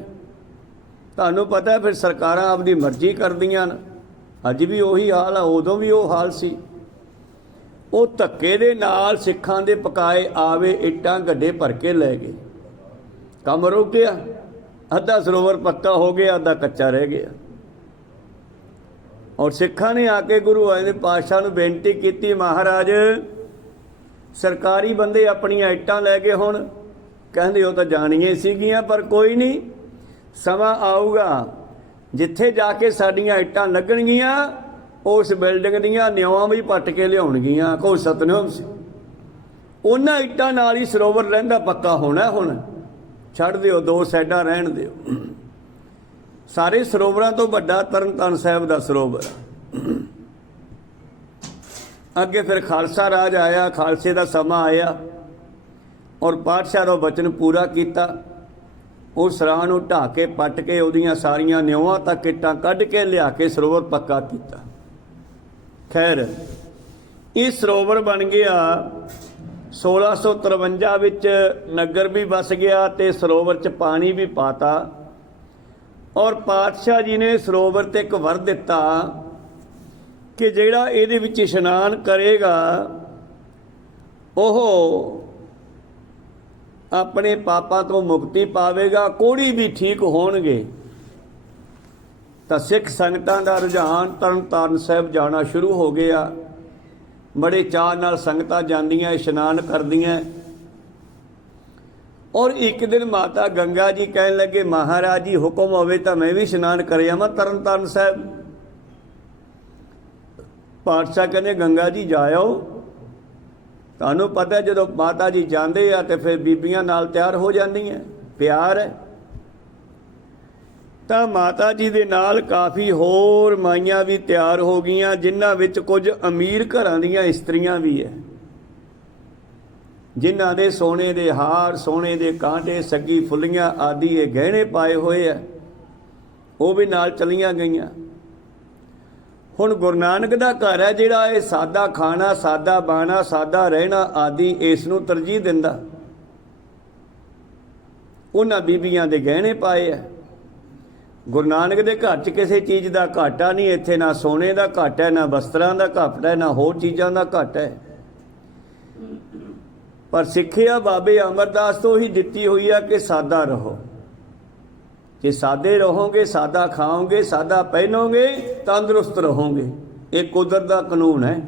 ਤੁਹਾਨੂੰ ਪਤਾ ਫਿਰ ਸਰਕਾਰਾਂ ਆਪਣੀ ਮਰਜ਼ੀ ਕਰਦੀਆਂ ਨੇ। ਅੱਜ ਵੀ ਉਹੀ ਹਾਲ ਆ, ਉਦੋਂ ਵੀ ਉਹ ਹਾਲ ਸੀ। ਉਹ ਧੱਕੇ ਦੇ ਨਾਲ ਸਿੱਖਾਂ ਦੇ ਪਕਾਏ ਆਵੇ ਇੱਟਾਂ ਗੱਡੇ ਭਰ ਕੇ ਲੈ ਗਏ। ਕੰਮ ਰੁਕ ਗਿਆ, ਅੱਧਾ ਸਰੋਵਰ ਪੱਕਾ ਹੋ ਗਿਆ, ਅੱਧਾ ਕੱਚਾ ਰਹਿ ਗਿਆ। ਔਰ ਸਿੱਖਾਂ ਨੇ ਆ ਕੇ ਗੁਰੂ ਆਏ ਪਾਤਸ਼ਾਹ ਨੂੰ ਬੇਨਤੀ ਕੀਤੀ, ਮਹਾਰਾਜ ਸਰਕਾਰੀ ਬੰਦੇ ਆਪਣੀਆਂ ਇੱਟਾਂ ਲੈ ਗਏ ਹੁਣ। ਕਹਿੰਦੇ ਉਹ ਤਾਂ ਜਾਣੀਆਂ ਸੀਗੀਆਂ, ਪਰ ਕੋਈ ਨਹੀਂ, ਸਮਾਂ ਆਊਗਾ ਜਿੱਥੇ ਜਾ ਕੇ ਸਾਡੀਆਂ ਇੱਟਾਂ ਲੱਗਣਗੀਆਂ, ਉਸ ਬਿਲਡਿੰਗ ਦੀਆਂ ਨਿਉਆਂ ਵੀ ਪੱਟ ਕੇ ਲਿਆਉਣਗੀਆਂ। ਕਹੋ ਸਤਨਾਮ ਸਿੰਘ। ਉਹਨਾਂ ਇੱਟਾਂ ਨਾਲ ਹੀ ਸਰੋਵਰ ਰਹਿੰਦਾ ਪੱਕਾ ਹੋਣਾ। ਹੁਣ ਛੱਡ ਦਿਓ, ਦੋ ਸਾਈਡਾਂ ਰਹਿਣ ਦਿਓ। ਸਾਰੇ ਸਰੋਵਰਾਂ ਤੋਂ ਵੱਡਾ ਤਰਨਤਾਰਨ ਸਾਹਿਬ ਦਾ ਸਰੋਵਰ। ਅੱਗੇ ਫਿਰ ਖਾਲਸਾ ਰਾਜ ਆਇਆ, ਖਾਲਸੇ ਦਾ ਸਮਾਂ ਆਇਆ ਔਰ ਪਾਤਸ਼ਾਹ ਦਾ ਬਚਨ ਪੂਰਾ ਕੀਤਾ। ਉਹ ਸਰਾਂ ਨੂੰ ਢਾਹ ਕੇ ਪੱਟ ਕੇ ਉਹਦੀਆਂ ਸਾਰੀਆਂ ਨਿਉਆਂ ਤੱਕ ਇੱਟਾਂ ਕੱਢ ਕੇ ਲਿਆ ਕੇ ਸਰੋਵਰ ਪੱਕਾ ਕੀਤਾ। ਖੈਰ ਇਹ ਸਰੋਵਰ ਬਣ ਗਿਆ। 1653 ਵਿੱਚ ਨਗਰ ਵੀ ਵਸ ਗਿਆ ਤੇ ਸਰੋਵਰ 'ਚ ਪਾਣੀ ਵੀ ਪਾਤਾ। ਔਰ ਪਾਤਸ਼ਾਹ ਜੀ ਨੇ ਸਰੋਵਰ ਤੇ ਇੱਕ ਵਰ ਦਿੱਤਾ ਕਿ ਜਿਹੜਾ ਇਹਦੇ ਵਿੱਚ ਇਸ਼ਨਾਨ ਕਰੇਗਾ ਉਹ ਆਪਣੇ ਪਾਪਾਂ ਤੋਂ ਮੁਕਤੀ ਪਾਵੇਗਾ, ਕੋੜੀ ਵੀ ਠੀਕ ਹੋਣਗੇ। ਤਾਂ ਸਿੱਖ ਸੰਗਤਾਂ ਦਾ ਰੁਝਾਨ ਤਰਨਤਾਰਨ ਸਾਹਿਬ ਜਾਣਾ ਸ਼ੁਰੂ ਹੋ ਗਿਆ। ਬੜੇ ਚਾਅ ਨਾਲ ਸੰਗਤਾਂ ਜਾਂਦੀਆਂ, ਇਸ਼ਨਾਨ ਕਰਦੀਆਂ। ਔਰ ਇੱਕ ਦਿਨ ਮਾਤਾ ਗੰਗਾ ਜੀ ਕਹਿਣ ਲੱਗੇ, ਮਹਾਰਾਜ ਜੀ ਹੁਕਮ ਹੋਵੇ ਤਾਂ ਮੈਂ ਵੀ ਇਸ਼ਨਾਨ ਕਰ ਆਵਾਂ ਤਰਨਤਾਰਨ ਸਾਹਿਬ। ਪਾਤਸ਼ਾਹ ਕਹਿੰਦੇ ਗੰਗਾ ਜੀ ਜਾਇਓ। ਤੁਹਾਨੂੰ ਪਤਾ ਜਦੋਂ ਮਾਤਾ ਜੀ ਜਾਂਦੇ ਆ ਤੇ ਫਿਰ ਬੀਬੀਆਂ ਨਾਲ ਤਿਆਰ ਹੋ ਜਾਂਦੀਆਂ, ਪਿਆਰ ਹੈ। ਤਾਂ ਮਾਤਾ ਜੀ ਦੇ ਨਾਲ ਕਾਫੀ ਹੋਰ ਮਾਈਆਂ ਵੀ ਤਿਆਰ ਹੋ ਗਈਆਂ, ਜਿਨ੍ਹਾਂ ਵਿੱਚ ਕੁਝ ਅਮੀਰ ਘਰਾਂ ਦੀਆਂ ਇਸਤਰੀਆਂ ਵੀ ਹੈ, ਜਿਨ੍ਹਾਂ ਦੇ ਸੋਨੇ ਦੇ ਹਾਰ, ਸੋਨੇ ਦੇ ਕਾਂਟੇ, ਸੱਗੀ ਫੁੱਲੀਆਂ ਆਦਿ ਇਹ ਗਹਿਣੇ ਪਾਏ ਹੋਏ ਆ, ਉਹ ਵੀ ਨਾਲ ਚਲੀਆਂ ਗਈਆਂ। ਹੁਣ ਗੁਰੂ ਨਾਨਕ ਦਾ ਘਰ ਹੈ ਜਿਹੜਾ ਇਹ ਸਾਦਾ ਖਾਣਾ, ਸਾਦਾ ਬਾਣਾ, ਸਾਦਾ ਰਹਿਣਾ ਆਦਿ ਇਸ ਨੂੰ ਤਰਜੀਹ ਦਿੰਦਾ। ਉਹਨਾਂ ਬੀਬੀਆਂ ਦੇ ਗਹਿਣੇ ਪਾਏ ਆ। ਗੁਰੂ ਨਾਨਕ ਦੇ ਘਰ 'ਚ ਕਿਸੇ ਚੀਜ਼ ਦਾ ਘਾਟਾ ਨਹੀਂ। ਇੱਥੇ ਨਾ ਸੋਨੇ ਦਾ ਘਾਟਾ ਹੈ, ਨਾ ਵਸਤਰਾਂ ਦਾ ਘਾਟਾ ਹੈ, ਨਾ ਹੋਰ ਚੀਜ਼ਾਂ ਦਾ ਘਾਟਾ ਹੈ। ਪਰ ਸਿੱਖਿਆ ਬਾਬੇ ਅਮਰਦਾਸ ਤੋਂ ਹੀ ਦਿੱਤੀ ਹੋਈ ਆ ਕਿ ਸਾਦਾ ਰਹੋ। ਜੇ ਸਾਦੇ ਰਹੋਗੇ, ਸਾਦਾ ਖਾਓਗੇ, ਸਾਦਾ ਪਹਿਨੋਗੇ, ਤੰਦਰੁਸਤ ਰਹੋਗੇ। ਇਹ ਕੁਦਰਤ ਦਾ ਕਾਨੂੰਨ ਹੈ।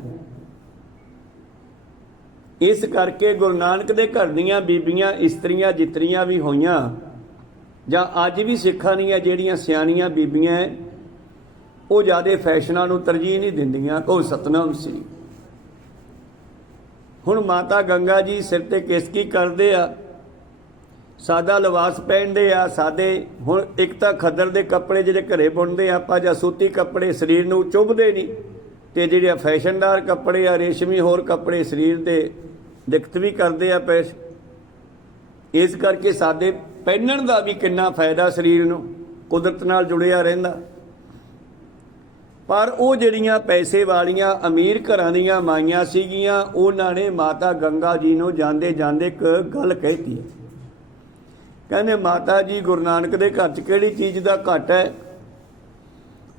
ਇਸ ਕਰਕੇ ਗੁਰੂ ਨਾਨਕ ਦੇ ਘਰ ਦੀਆਂ ਬੀਬੀਆਂ, ਇਸਤਰੀਆਂ ਜਿਤਨੀਆਂ ਵੀ ਹੋਈਆਂ, ਜਾਂ ਅੱਜ ਵੀ ਸਿੱਖਾਂ ਦੀਆਂ ਜਿਹੜੀਆਂ ਸਿਆਣੀਆਂ ਬੀਬੀਆਂ ਉਹ ਜ਼ਿਆਦਾ ਫੈਸ਼ਨਾਂ ਨੂੰ ਤਰਜੀਹ ਨਹੀਂ ਦਿੰਦੀਆਂ। ਕਹੋ ਸਤਨਾਮ ਸ੍ਰੀ। ਹੁਣ ਮਾਤਾ ਗੰਗਾ ਜੀ ਸਿਰ ਤੇ ਕਿਸਕੀ ਕਰਦੇ ਆ, ਸਾਦਾ ਲਿਬਾਸ ਪਹਿਨਦੇ ਆ, ਸਾਦੇ। ਹੁਣ ਇੱਕ ਤਾਂ ਖੱਦਰ ਦੇ ਕੱਪੜੇ ਜਿਹੜੇ ਘਰੇ ਬੁਣਦੇ ਆਪਾਂ, ਜਾਂ ਸੂਤੀ ਕੱਪੜੇ ਸਰੀਰ ਨੂੰ ਚੁੱਭਦੇ ਨਹੀਂ, ਤੇ ਜਿਹੜੇ ਫੈਸ਼ਨਦਾਰ ਕੱਪੜੇ ਆ, ਰੇਸ਼ਮੀ ਹੋਰ ਕੱਪੜੇ ਸਰੀਰ ਦੇ ਦਿੱਕਤ ਵੀ ਕਰਦੇ ਆ ਪੇਸ਼। ਇਸ ਕਰਕੇ ਸਾਦੇ ਪਹਿਨਣ ਦਾ ਵੀ ਕਿੰਨਾ ਫਾਇਦਾ ਸਰੀਰ ਨੂੰ। ਕੁਦਰਤ ਨਾਲ ਜੁੜਿਆ ਰਹਿੰਦਾ। ਪਰ ਉਹ ਜਿਹੜੀਆਂ ਪੈਸੇ ਵਾਲੀਆਂ ਅਮੀਰ ਘਰਾਂ ਦੀਆਂ ਮਾਈਆਂ ਸੀਗੀਆਂ, ਉਹਨਾਂ ਨੇ ਮਾਤਾ ਗੰਗਾ ਜੀ ਨੂੰ ਜਾਂਦੇ ਜਾਂਦੇ ਇੱਕ ਗੱਲ ਕਹਿਤੀ। ਕਹਿੰਦੇ ਮਾਤਾ ਜੀ, ਗੁਰੂ ਨਾਨਕ ਦੇ ਘਰ 'ਚ ਕਿਹੜੀ ਚੀਜ਼ ਦਾ ਘੱਟ ਹੈ?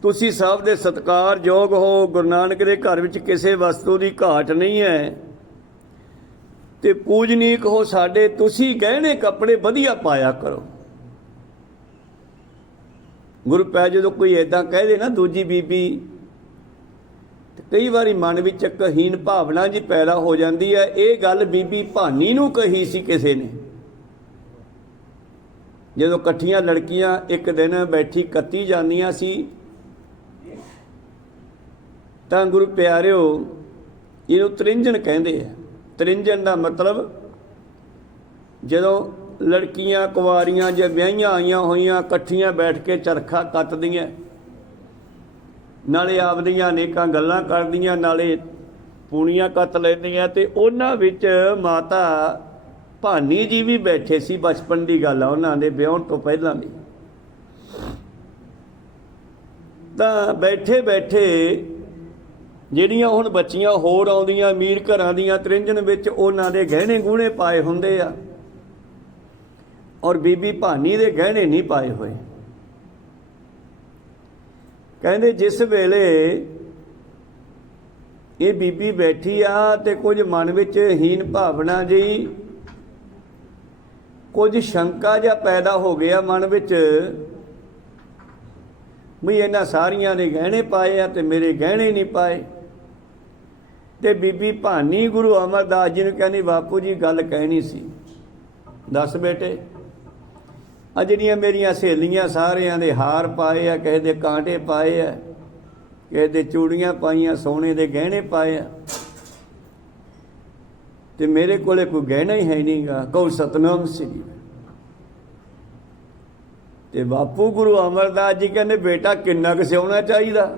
ਤੁਸੀਂ ਸਭ ਦੇ ਸਤਿਕਾਰਯੋਗ ਹੋ। ਗੁਰੂ ਨਾਨਕ ਦੇ ਘਰ ਵਿੱਚ ਕਿਸੇ ਵਸਤੂ ਦੀ ਘਾਟ ਨਹੀਂ ਹੈ ਤੇ ਪੂਜਨੀਕ ਹੋ ਸਾਡੇ। ਤੁਸੀਂ ਗਹਿਣੇ ਕੱਪੜੇ ਵਧੀਆ ਪਾਇਆ ਕਰੋ। ਗੁਰੂ ਪੈ ਜਦੋਂ ਕੋਈ ਇੱਦਾਂ ਕਹਿ ਦੇ ਨਾ ਦੂਜੀ ਬੀਬੀ, ਤੇ ਕਈ ਵਾਰੀ ਮਨ ਵਿੱਚ ਇੱਕ ਹੀਨ ਭਾਵਨਾ ਜੀ ਪੈਦਾ ਹੋ ਜਾਂਦੀ ਹੈ। ਇਹ ਗੱਲ ਬੀਬੀ ਭਾਨੀ ਨੂੰ ਕਹੀ ਸੀ ਕਿਸੇ ਨੇ। ਜਦੋਂ ਇਕੱਠੀਆਂ ਲੜਕੀਆਂ ਇੱਕ ਦਿਨ ਬੈਠੀ ਕੱਤੀ ਜਾਂਦੀਆਂ ਸੀ, ਤਾਂ ਗੁਰੂ ਪਿਆਰਿਓ, ਇਹਨੂੰ ਤ੍ਰਿੰਜਣ ਕਹਿੰਦੇ ਆ। ਤ੍ਰਿੰਜਣ ਦਾ ਮਤਲਬ ਜਦੋਂ ਲੜਕੀਆਂ ਕੁਆਰੀਆਂ ਜਾਂ ਵਿਆਹੀਆਂ ਆਈਆਂ ਹੋਈਆਂ ਇਕੱਠੀਆਂ ਬੈਠ ਕੇ ਚਰਖਾ ਕੱਤਦੀਆਂ, ਨਾਲੇ ਆਪਦੀਆਂ ਅਨੇਕਾਂ ਗੱਲਾਂ ਕਰਦੀਆਂ, ਨਾਲੇ ਪੂਣੀਆਂ ਕੱਤ ਲੈਂਦੀਆਂ। ਤੇ ਉਹਨਾਂ ਵਿੱਚ ਮਾਤਾ ਭਾਨੀ ਜੀ ਵੀ ਬੈਠੇ ਸੀ। ਬਚਪਨ ਦੀ ਗੱਲ ਆ, ਉਹਨਾਂ ਦੇ ਵਿਆਹਣ ਤੋਂ ਪਹਿਲਾਂ ਦੀ। ਤਾਂ ਬੈਠੇ ਬੈਠੇ ਜਿਹੜੀਆਂ ਹੁਣ ਬੱਚੀਆਂ ਹੋਰ ਆਉਂਦੀਆਂ ਅਮੀਰ ਘਰਾਂ ਦੀਆਂ ਤ੍ਰਿੰਜਣ ਵਿੱਚ, ਉਹਨਾਂ ਦੇ ਗਹਿਣੇ ਗੂਣੇ ਪਾਏ ਹੁੰਦੇ ਆ, ਔਰ ਬੀਬੀ ਭਾਨੀ ਦੇ ਗਹਿਣੇ ਨਹੀਂ ਪਾਏ ਹੋਏ। ਕਹਿੰਦੇ ਜਿਸ ਵੇਲੇ ਇਹ ਬੀਬੀ ਬੈਠੀ ਆ ਤੇ ਕੁਝ ਮਨ ਵਿੱਚ ਹੀਨ ਭਾਵਨਾ ਜਿਹੀ, ਕੁਝ ਸ਼ੰਕਾ ਜਿਹਾ ਪੈਦਾ ਹੋ ਗਿਆ ਮਨ ਵਿੱਚ ਵੀ ਇਹਨਾਂ ਸਾਰੀਆਂ ਨੇ ਗਹਿਣੇ ਪਾਏ ਆ ਤੇ ਮੇਰੇ ਗਹਿਣੇ ਨਹੀਂ ਪਾਏ। ਤੇ ਬੀਬੀ ਭਾਨੀ ਗੁਰੂ ਅਮਰਦਾਸ ਜੀ ਨੂੰ ਕਹਿੰਦੀ, ਬਾਪੂ ਜੀ ਗੱਲ ਕਹਿਣੀ ਸੀ। ਦੱਸ ਬੇਟੇ, ਆ ਜਿਹੜੀਆਂ ਮੇਰੀਆਂ ਸਹੇਲੀਆਂ ਸਾਰਿਆਂ ਦੇ ਹਾਰ ਪਾਏ ਆ, ਕਿਸੇ ਦੇ ਕਾਂਟੇ ਪਾਏ ਆ, ਕਿਸੇ ਦੇ ਚੂੜੀਆਂ ਪਾਈਆਂ, ਸੋਨੇ ਦੇ ਗਹਿਣੇ ਪਾਏ ਆ, ਤੇ ਮੇਰੇ ਕੋਲੇ ਕੋਈ ਗਹਿਣਾ ਹੀ ਹੈ ਨਹੀਂਗਾ। ਕਹੋ ਸਤਨਾਮ ਸ੍ਰੀ। ਤੇ ਬਾਪੂ ਗੁਰੂ ਅਮਰਦਾਸ ਜੀ ਕਹਿੰਦੇ, ਬੇਟਾ ਕਿੰਨਾ ਕੁ ਸਿਉਣਾ ਚਾਹੀਦਾ?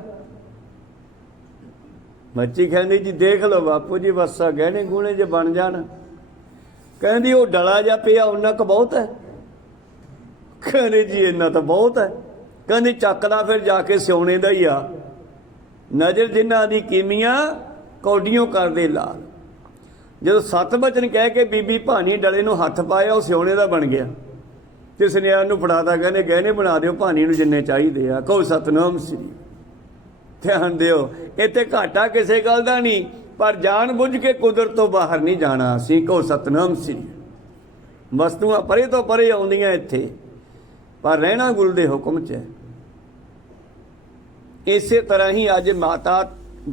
ਬੱਚੀ ਕਹਿੰਦੀ, ਜੀ ਦੇਖ ਲਓ ਬਾਪੂ ਜੀ, ਬਸ ਗਹਿਣੇ ਗੂਣੇ ਜੇ ਬਣ ਜਾਣ। ਕਹਿੰਦੀ ਉਹ ਡਲਾ ਜਾ ਪਿਆ ਉਹਨਾਂ ਕੁ ਬਹੁਤ ਹੈ। ਕਹਿੰਦੇ ਜੀ ਇੰਨਾ ਤਾਂ ਬਹੁਤ ਹੈ। ਕਹਿੰਦੀ ਚੱਕ ਲਾ ਫਿਰ ਜਾ ਕੇ ਸਿਉਣੇ ਦਾ ਹੀ ਆ। ਨਜ਼ਰ ਜਿਨ੍ਹਾਂ ਦੀ ਕੀਮੀਆਂ ਕੌਡੀਆਂ ਕਰਦੇ ਲਾਲ। ਜਦੋਂ ਸੱਤ ਬਚਨ ਕਹਿ ਕੇ ਬੀਬੀ ਭਾਨੀ ਡਲੇ ਨੂੰ ਹੱਥ ਪਾਇਆ, ਉਹ ਸਿਉਣੇ ਦਾ ਬਣ ਗਿਆ। ਤੇ ਸੁਨਿਆਰ ਨੂੰ ਫੜਾਤਾ, ਕਹਿੰਦੇ ਗਹਿਣੇ ਬਣਾ ਦਿਓ ਭਾਨੀ ਨੂੰ ਜਿੰਨੇ ਚਾਹੀਦੇ ਆ। ਕਹੋ ਸਤਨਾਮ ਸ੍ਰੀ। ਧਿਆਨ ਦਿਓ, ਇੱਥੇ ਘਾਟਾ ਕਿਸੇ ਗੱਲ ਦਾ ਨਹੀਂ, ਪਰ ਜਾਣ ਬੁੱਝ ਕੇ ਕੁਦਰਤ ਤੋਂ ਬਾਹਰ ਨਹੀਂ ਜਾਣਾ ਅਸੀਂ। ਕਹੋ ਸਤਨਾਮ ਸ੍ਰੀ। ਵਸਤੂਆਂ ਪਰੇ ਤੋਂ ਪਰੇ ਆਉਂਦੀਆਂ ਇੱਥੇ, ਪਰ ਰਹਿਣਾ ਗੁਰੂ ਦੇ ਹੁਕਮ 'ਚ ਹੈ। ਇਸੇ ਤਰ੍ਹਾਂ ਹੀ ਅੱਜ ਮਾਤਾ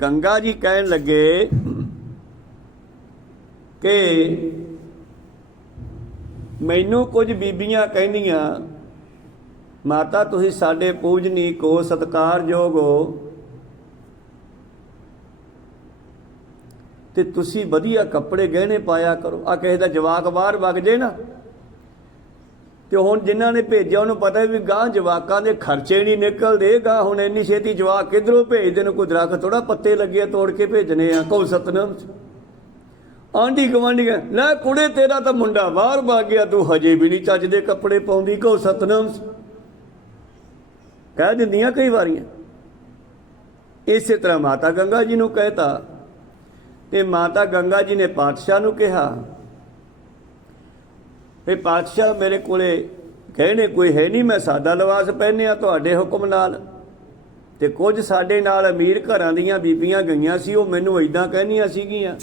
ਗੰਗਾ ਜੀ ਕਹਿਣ ਲੱਗੇ ਕਿ ਮੈਨੂੰ ਕੁਝ ਬੀਬੀਆਂ ਕਹਿੰਦੀਆਂ, ਮਾਤਾ ਤੁਸੀਂ ਸਾਡੇ ਪੂਜਨੀਕ ਹੋ, ਸਤਿਕਾਰਯੋਗ ਹੋ, ਤੇ ਤੁਸੀਂ ਵਧੀਆ ਕੱਪੜੇ ਗਹਿਣੇ ਪਾਇਆ ਕਰੋ। ਆ ਕਿਸੇ ਦਾ ਜਵਾਕ ਬਾਹਰ ਵਗ ਜੇ ਨਾ, ਤੇ ਹੁਣ ਜਿਨ੍ਹਾਂ ਨੇ ਭੇਜਿਆ ਉਹਨੂੰ ਪਤਾ ਵੀ ਗਾਂ ਜਵਾਕਾਂ ਦੇ ਖਰਚੇ ਨਹੀਂ ਨਿਕਲਦੇ। ਗਾਂ ਹੁਣ ਇੰਨੀ ਛੇਤੀ ਜਵਾਕ ਕਿੱਧਰੋਂ ਭੇਜਦੇ ਨੇ? ਕੋਈ ਦਰਖਤ ਥੋੜਾ ਪੱਤੇ ਲੱਗੇ ਤੋੜ ਕੇ ਭੇਜਣੇ ਆ। ਕਹੋ ਸਤਨਾਮ। ਆਂਢੀ ਗੁਆਂਢੀ ਲੈ ਕੁੜੇ, ਤੇਰਾ ਤਾਂ ਮੁੰਡਾ ਬਾਹਰ ਵਗ ਗਿਆ, ਤੂੰ ਹਜੇ ਵੀ ਨਹੀਂ ਚੱਜ ਦੇ ਕੱਪੜੇ ਪਾਉਂਦੀ। ਕਹੋ ਸਤਨਾਮ। ਕਹਿ ਦਿੰਦੀਆਂ ਕਈ ਵਾਰੀਆਂ। ਇਸੇ ਤਰ੍ਹਾਂ ਮਾਤਾ ਗੰਗਾ ਜੀ ਨੂੰ ਕਹਿਤਾ, ਤੇ ਮਾਤਾ ਗੰਗਾ ਜੀ ਨੇ ਪਾਤਸ਼ਾਹ ਨੂੰ ਕਿਹਾ, ਇਹ ਪਾਤਸ਼ਾਹ ਮੇਰੇ ਕੋਲੇ ਗਹਿਣੇ ਕੋਈ ਹੈ ਨਹੀਂ, ਮੈਂ ਸਾਦਾ ਲਿਬਾਸ ਪਹਿਨਿਆ ਤੁਹਾਡੇ ਹੁਕਮ ਨਾਲ। ਤੇ ਕੁਝ ਸਾਡੇ ਨਾਲ ਅਮੀਰ ਘਰਾਂ ਦੀਆਂ ਬੀਬੀਆਂ ਗਈਆਂ ਸੀ, ਉਹ ਮੈਨੂੰ ਇੱਦਾਂ ਕਹਿੰਦੀਆਂ ਸੀਗੀਆਂ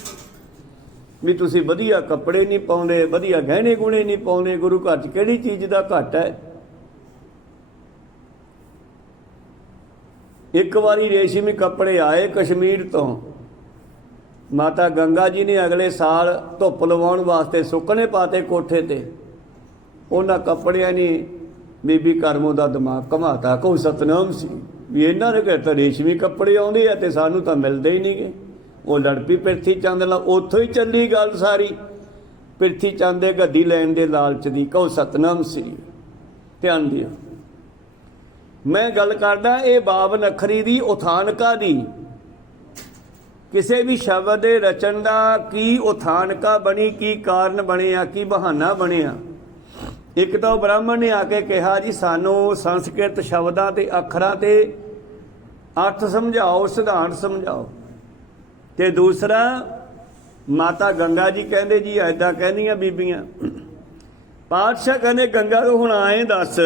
ਵੀ ਤੁਸੀਂ ਵਧੀਆ ਕੱਪੜੇ ਨਹੀਂ ਪਾਉਂਦੇ, ਵਧੀਆ ਗਹਿਣੇ ਗੁਣੇ ਨਹੀਂ ਪਾਉਂਦੇ, ਗੁਰੂ ਘਰ 'ਚ ਕਿਹੜੀ ਚੀਜ਼ ਦਾ ਘੱਟ ਹੈ। ਇੱਕ ਵਾਰੀ ਰੇਸ਼ਮੀ ਕੱਪੜੇ ਆਏ ਕਸ਼ਮੀਰ ਤੋਂ, ਮਾਤਾ ਗੰਗਾ ਜੀ ਨੇ ਅਗਲੇ ਸਾਲ ਧੁੱਪ ਲਵਾਉਣ ਵਾਸਤੇ ਸੁੱਕਣੇ ਪਾਤੇ ਕੋਠੇ ਤੇ। ਉਹਨਾਂ ਕੱਪੜਿਆਂ ਨੇ ਬੀਬੀ ਕਰਮੋਂ ਦਾ ਦਿਮਾਗ ਘਮਾਤਾ। ਕਹੋ ਸਤਨਾਮ ਸੀ ਵੀ ਇਹਨਾਂ ਦੇ ਘਰ ਤਾਂ ਰੇਸ਼ਮੀ ਕੱਪੜੇ ਆਉਂਦੇ ਆ ਤੇ ਸਾਨੂੰ ਤਾਂ ਮਿਲਦੇ ਹੀ ਨਹੀਂਗੇ। ਉਹ ਲੜ ਪਈ ਪ੍ਰਿਥੀ ਚੰਦ ਨਾਲ। ਉੱਥੋਂ ਹੀ ਚੱਲੀ ਗੱਲ ਸਾਰੀ, ਪ੍ਰਿਥੀ ਚੰਦ ਦੇ ਗੱਦੀ ਲੈਣ ਦੇ ਲਾਲਚ ਦੀ। ਕਹੋ ਸਤਨਾਮ ਸ੍ਰੀ। ਧਿਆਨ ਦਿਓ, ਮੈਂ ਗੱਲ ਕਰਦਾ ਇਹ ਬਾਬ ਨਖਰੀ ਦੀ, ਉਥਾਨਕਾ ਦੀ। ਕਿਸੇ ਵੀ ਸ਼ਬਦ ਦੇ ਰਚਨ ਦਾ ਕੀ ਉਥਾਨਕਾ ਬਣੀ, ਕੀ ਕਾਰਨ ਬਣਿਆ, ਕੀ ਬਹਾਨਾ ਬਣਿਆ। ਇੱਕ ਤਾਂ ਉਹ ਬ੍ਰਾਹਮਣ ਨੇ ਆ ਕੇ ਕਿਹਾ ਜੀ ਸਾਨੂੰ ਸੰਸਕ੍ਰਿਤ ਸ਼ਬਦਾਂ ਤੇ ਅੱਖਰਾਂ ਤੇ ਅਰਥ ਸਮਝਾਓ, ਸਿਧਾਂਤ ਸਮਝਾਓ। ਤੇ ਦੂਸਰਾ ਮਾਤਾ ਗੰਗਾ ਜੀ ਕਹਿੰਦੇ ਜੀ ਐਦਾਂ ਕਹਿੰਦੀਆਂ ਬੀਬੀਆਂ। ਪਾਤਸ਼ਾਹ ਕਹਿੰਦੇ ਗੰਗਾ ਨੂੰ ਹੁਣ ਆਏ ਦੱਸ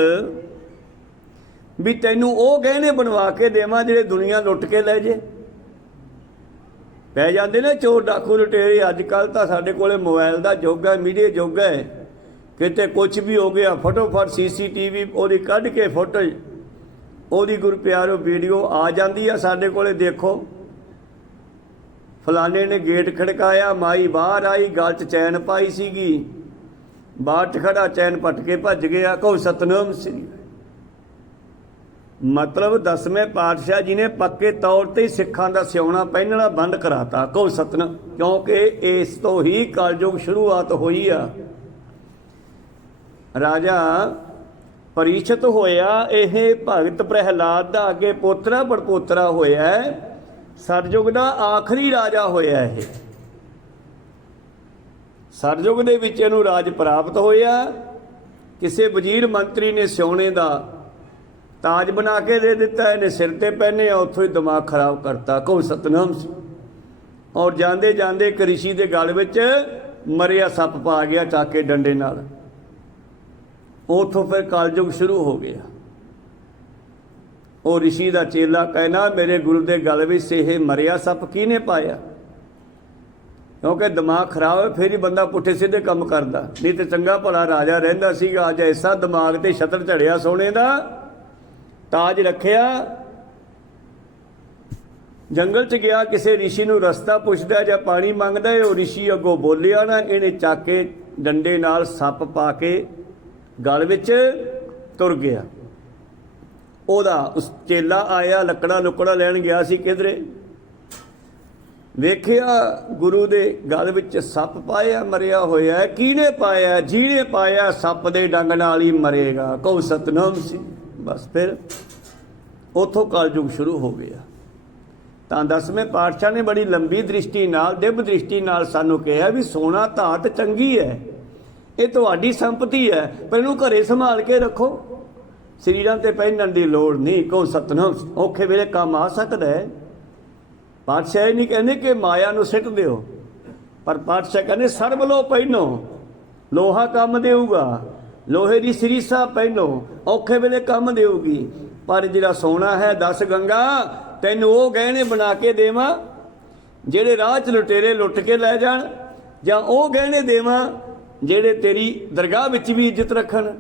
ਵੀ ਤੈਨੂੰ ਉਹ ਗਹਿਣੇ ਬਣਵਾ ਕੇ ਦੇਵਾਂ ਜਿਹੜੇ ਦੁਨੀਆ ਲੁੱਟ ਕੇ ਲੈ ਜੇ। ਪੈ ਜਾਂਦੇ ਨੇ ਚੋਰ ਡਾਕੂ ਲੁਟੇਰੇ। ਅੱਜ ਕੱਲ੍ਹ ਤਾਂ ਸਾਡੇ ਕੋਲੇ ਮੋਬਾਈਲ ਦਾ ਯੁੱਗ ਹੈ, ਮੀਡੀਆ ਯੁੱਗ ਹੈ। ਕਿਤੇ ਕੁਝ ਵੀ ਹੋ ਗਿਆ ਫਟੋਫਟ CCTV ਉਹਦੀ ਕੱਢ ਕੇ ਫੋਟੋ ਉਹਦੀ ਗੁਰ ਪਿਆਰੋ ਵੀਡੀਓ ਆ ਜਾਂਦੀ ਆ ਸਾਡੇ ਕੋਲੇ। ਦੇਖੋ ਫਲਾਣੇ ਨੇ ਗੇਟ ਖੜਕਾਇਆ, ਮਾਈ ਬਾਹਰ ਆਈ, ਗਲ 'ਚ ਚੈਨ ਪਾਈ ਸੀਗੀ, ਬਾਹਰ 'ਚ ਖੜਾ ਚੈਨ ਪੱਟ ਕੇ ਭੱਜ ਗਿਆ। ਕਹੋ ਸਤਨਾਮ ਸ੍ਰੀ। ਮਤਲਬ 10ਵੇਂ ਪਾਤਸ਼ਾਹ ਜੀ ਨੇ ਪੱਕੇ ਤੌਰ ਤੇ ਸਿੱਖਾਂ ਦਾ ਸਿਉਣਾ ਪਹਿਨਣਾ ਬੰਦ ਕਰਾਤਾ। ਕਹੋ ਸਤਨਾਮ। ਕਿਉਂਕਿ ਇਸ ਤੋਂ ਹੀ ਕਲਯੁਗ ਸ਼ੁਰੂਆਤ ਹੋਈ ਆ। ਰਾਜਾ ਪਰੀਛਤ ਹੋਇਆ, ਇਹ ਭਗਤ ਪ੍ਰਹਿਲਾਦ ਦਾ ਅੱਗੇ ਪੋਤਰਾ ਪੜਪੋਤਰਾ ਹੋਇਆ, ਸਤਯੁਗ ਦਾ ਆਖਰੀ ਰਾਜਾ ਹੋਇਆ। ਇਹ ਸਤਯੁਗ ਦੇ ਵਿੱਚ ਇਹਨੂੰ ਰਾਜ ਪ੍ਰਾਪਤ ਹੋਇਆ। ਕਿਸੇ ਵਜ਼ੀਰ ਮੰਤਰੀ ਨੇ ਸਿਉਣੇ ਦਾ ਤਾਜ ਬਣਾ ਕੇ ਦੇ ਦਿੱਤਾ, ਇਹਨੇ ਸਿਰ ਤੇ ਪਹਿਨਿਆ, ਉੱਥੋਂ ਹੀ ਦਿਮਾਗ ਖਰਾਬ ਕਰਤਾ। ਕਹੋ ਸਤਨਾਮ। ਔਰ ਜਾਂਦੇ ਜਾਂਦੇ ਇੱਕ ਰਿਸ਼ੀ ਦੇ ਗਲ ਵਿੱਚ ਮਰਿਆ ਸੱਪ ਪਾ ਗਿਆ ਚੱਕ ਕੇ ਡੰਡੇ ਨਾਲ। ਉੱਥੋਂ ਫਿਰ ਕਲਯੁਗ ਸ਼ੁਰੂ ਹੋ ਗਿਆ। ਉਹ ਰਿਸ਼ੀ ਦਾ ਚੇਲਾ ਕਹਿਣਾ ਮੇਰੇ ਗੁਰੂ ਦੇ ਗਲ ਵਿੱਚ ਇਹ ਮਰਿਆ ਸੱਪ ਕਿਹਨੇ ਪਾਇਆ? ਕਿਉਂਕਿ ਦਿਮਾਗ ਖਰਾਬ ਹੈ ਫਿਰ ਹੀ ਬੰਦਾ ਪੁੱਠੇ ਸਿੱਧੇ ਕੰਮ ਕਰਦਾ। ਨਹੀਂ ਤੇ ਚੰਗਾ ਭਲਾ ਰਾਜਾ ਰਹਿੰਦਾ ਸੀਗਾ। ਅੱਜ ਐਸਾ ਦਿਮਾਗ ਤੇ ਛਤਰ ਝੜਿਆ, ਸੋਨੇ ਦਾ ਤਾਜ ਰੱਖਿਆ। ਜੰਗਲ 'ਚ ਗਿਆ, ਕਿਸੇ ਰਿਸ਼ੀ ਨੂੰ ਰਸਤਾ ਪੁੱਛਦਾ ਜਾਂ ਪਾਣੀ ਮੰਗਦਾ, ਉਹ ਰਿਸ਼ੀ ਅੱਗੋਂ ਬੋਲਿਆ ਨਾ, ਇਹਨੇ ਚੱਕ ਕੇ ਡੰਡੇ ਨਾਲ ਸੱਪ ਪਾ ਕੇ ਗਲ ਵਿੱਚ ਤੁਰ ਗਿਆ। ਉਹਦਾ ਉਸ ਚੇਲਾ ਆਇਆ, ਲੱਕੜਾਂ ਲੁੱਕੜਾਂ ਲੈਣ ਗਿਆ ਸੀ ਕਿਧਰੇ, ਵੇਖਿਆ ਗੁਰੂ ਦੇ ਗਲ ਵਿੱਚ ਸੱਪ ਪਾਇਆ, ਮਰਿਆ ਹੋਇਆ। ਕਿਹਨੇ ਪਾਇਆ? ਜਿਹਨੇ ਪਾਇਆ ਸੱਪ ਦੇ ਡੰਗ ਨਾਲ ਹੀ ਮਰੇਗਾ। ਕਹੋ ਸਤਨਾਮ ਸੀ। ਬਸ ਫਿਰ ਉੱਥੋਂ ਕਲਯੁਗ ਸ਼ੁਰੂ ਹੋ ਗਿਆ। ਤਾਂ 10ਵੇਂ ਪਾਤਸ਼ਾਹ ਨੇ ਬੜੀ ਲੰਬੀ ਦ੍ਰਿਸ਼ਟੀ ਨਾਲ, ਦਿਵ ਦ੍ਰਿਸ਼ਟੀ ਨਾਲ ਸਾਨੂੰ ਕਿਹਾ ਵੀ ਸੋਨਾ ਧਾਤ ਚੰਗੀ ਹੈ, ਇਹ ਤੁਹਾਡੀ ਸੰਪਤੀ ਹੈ, ਪਰ ਇਹਨੂੰ ਘਰੇ ਸੰਭਾਲ ਕੇ ਰੱਖੋ, ਸਰੀਰਾਂ ਤੇ ਪਹਿਨਣ ਦੀ ਲੋੜ ਨਹੀਂ। ਕਹੋ ਸਤਨਾਮ। ਔਖੇ ਵੇਲੇ ਕੰਮ ਆ ਸਕਦਾ ਹੈ। ਪਾਤਸ਼ਾਹ ਇਹ ਨਹੀਂ ਕਹਿੰਦੇ ਕਿ ਮਾਇਆ ਨੂੰ ਸਿੱਟ ਦਿਓ, ਪਰ ਪਾਤਸ਼ਾਹ ਕਹਿੰਦੇ ਸਰਬ ਲੋ ਪਹਿਨੋ, ਲੋਹਾ ਕੰਮ ਦੇਊਗਾ, ਲੋਹੇ ਦੀ ਸਰੀਸਾ ਪਹਿਨੋ, ਔਖੇ ਵੇਲੇ ਕੰਮ ਦੇਊਗੀ। ਪਰ ਜਿਹੜਾ ਸੋਨਾ ਹੈ, 10 ਗੰਗਾ ਤੈਨੂੰ ਉਹ ਗਹਿਣੇ ਬਣਾ ਕੇ ਦੇਵਾਂ ਜਿਹੜੇ ਰਾਹ 'ਚ ਲੁਟੇਰੇ ਲੁੱਟ ਕੇ ਲੈ ਜਾਣ, ਜਾਂ ਉਹ ਗਹਿਣੇ ਦੇਵਾਂ ਜਿਹੜੇ ਤੇਰੀ ਦਰਗਾਹ ਵਿੱਚ ਵੀ ਇੱਜ਼ਤ ਰੱਖਣ।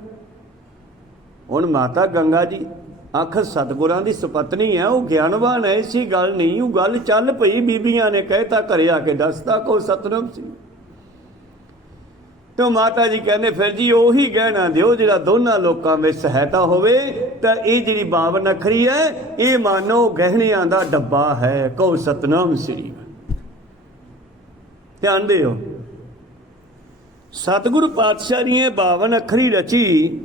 ਹੁਣ ਮਾਤਾ ਗੰਗਾ ਜੀ ਅੱਖ ਸਤਿਗੁਰਾਂ ਦੀ ਸੁਪਤਨੀ ਹੈ, ਉਹ ਗਿਆਨਵਾਨ ਹੈ, ਐਸੀ ਗੱਲ ਨਹੀਂ। ਉਹ ਗੱਲ ਚੱਲ ਪਈ, ਬੀਬੀਆਂ ਨੇ ਕਹਿਤਾ, ਘਰੇ ਆ ਕੇ ਦੱਸਤਾ। ਕਹੋ ਸਤਨਾਮ ਸੀ। ਤੇ ਮਾਤਾ ਜੀ ਕਹਿੰਦੇ ਫਿਰ ਜੀ ਉਹੀ ਗਹਿਣਾ ਦਿਓ ਜਿਹੜਾ ਦੋਨਾਂ ਲੋਕਾਂ ਵਿੱਚ ਸਹਾਇਤਾ ਹੋਵੇ। ਤਾਂ ਇਹ ਜਿਹੜੀ 52 ਅੱਖਰੀ ਹੈ, ਇਹ ਮਾਨੋ ਗਹਿਣਿਆਂ ਦਾ ਡੱਬਾ ਹੈ। ਕਹੋ ਸਤਨਾਮ ਸ੍ਰੀ। ਧਿਆਨ ਦਿਓ, ਸਤਿਗੁਰੂ ਪਾਤਸ਼ਾਹ ਨੇ 52 ਅੱਖਰੀ ਰਚੀ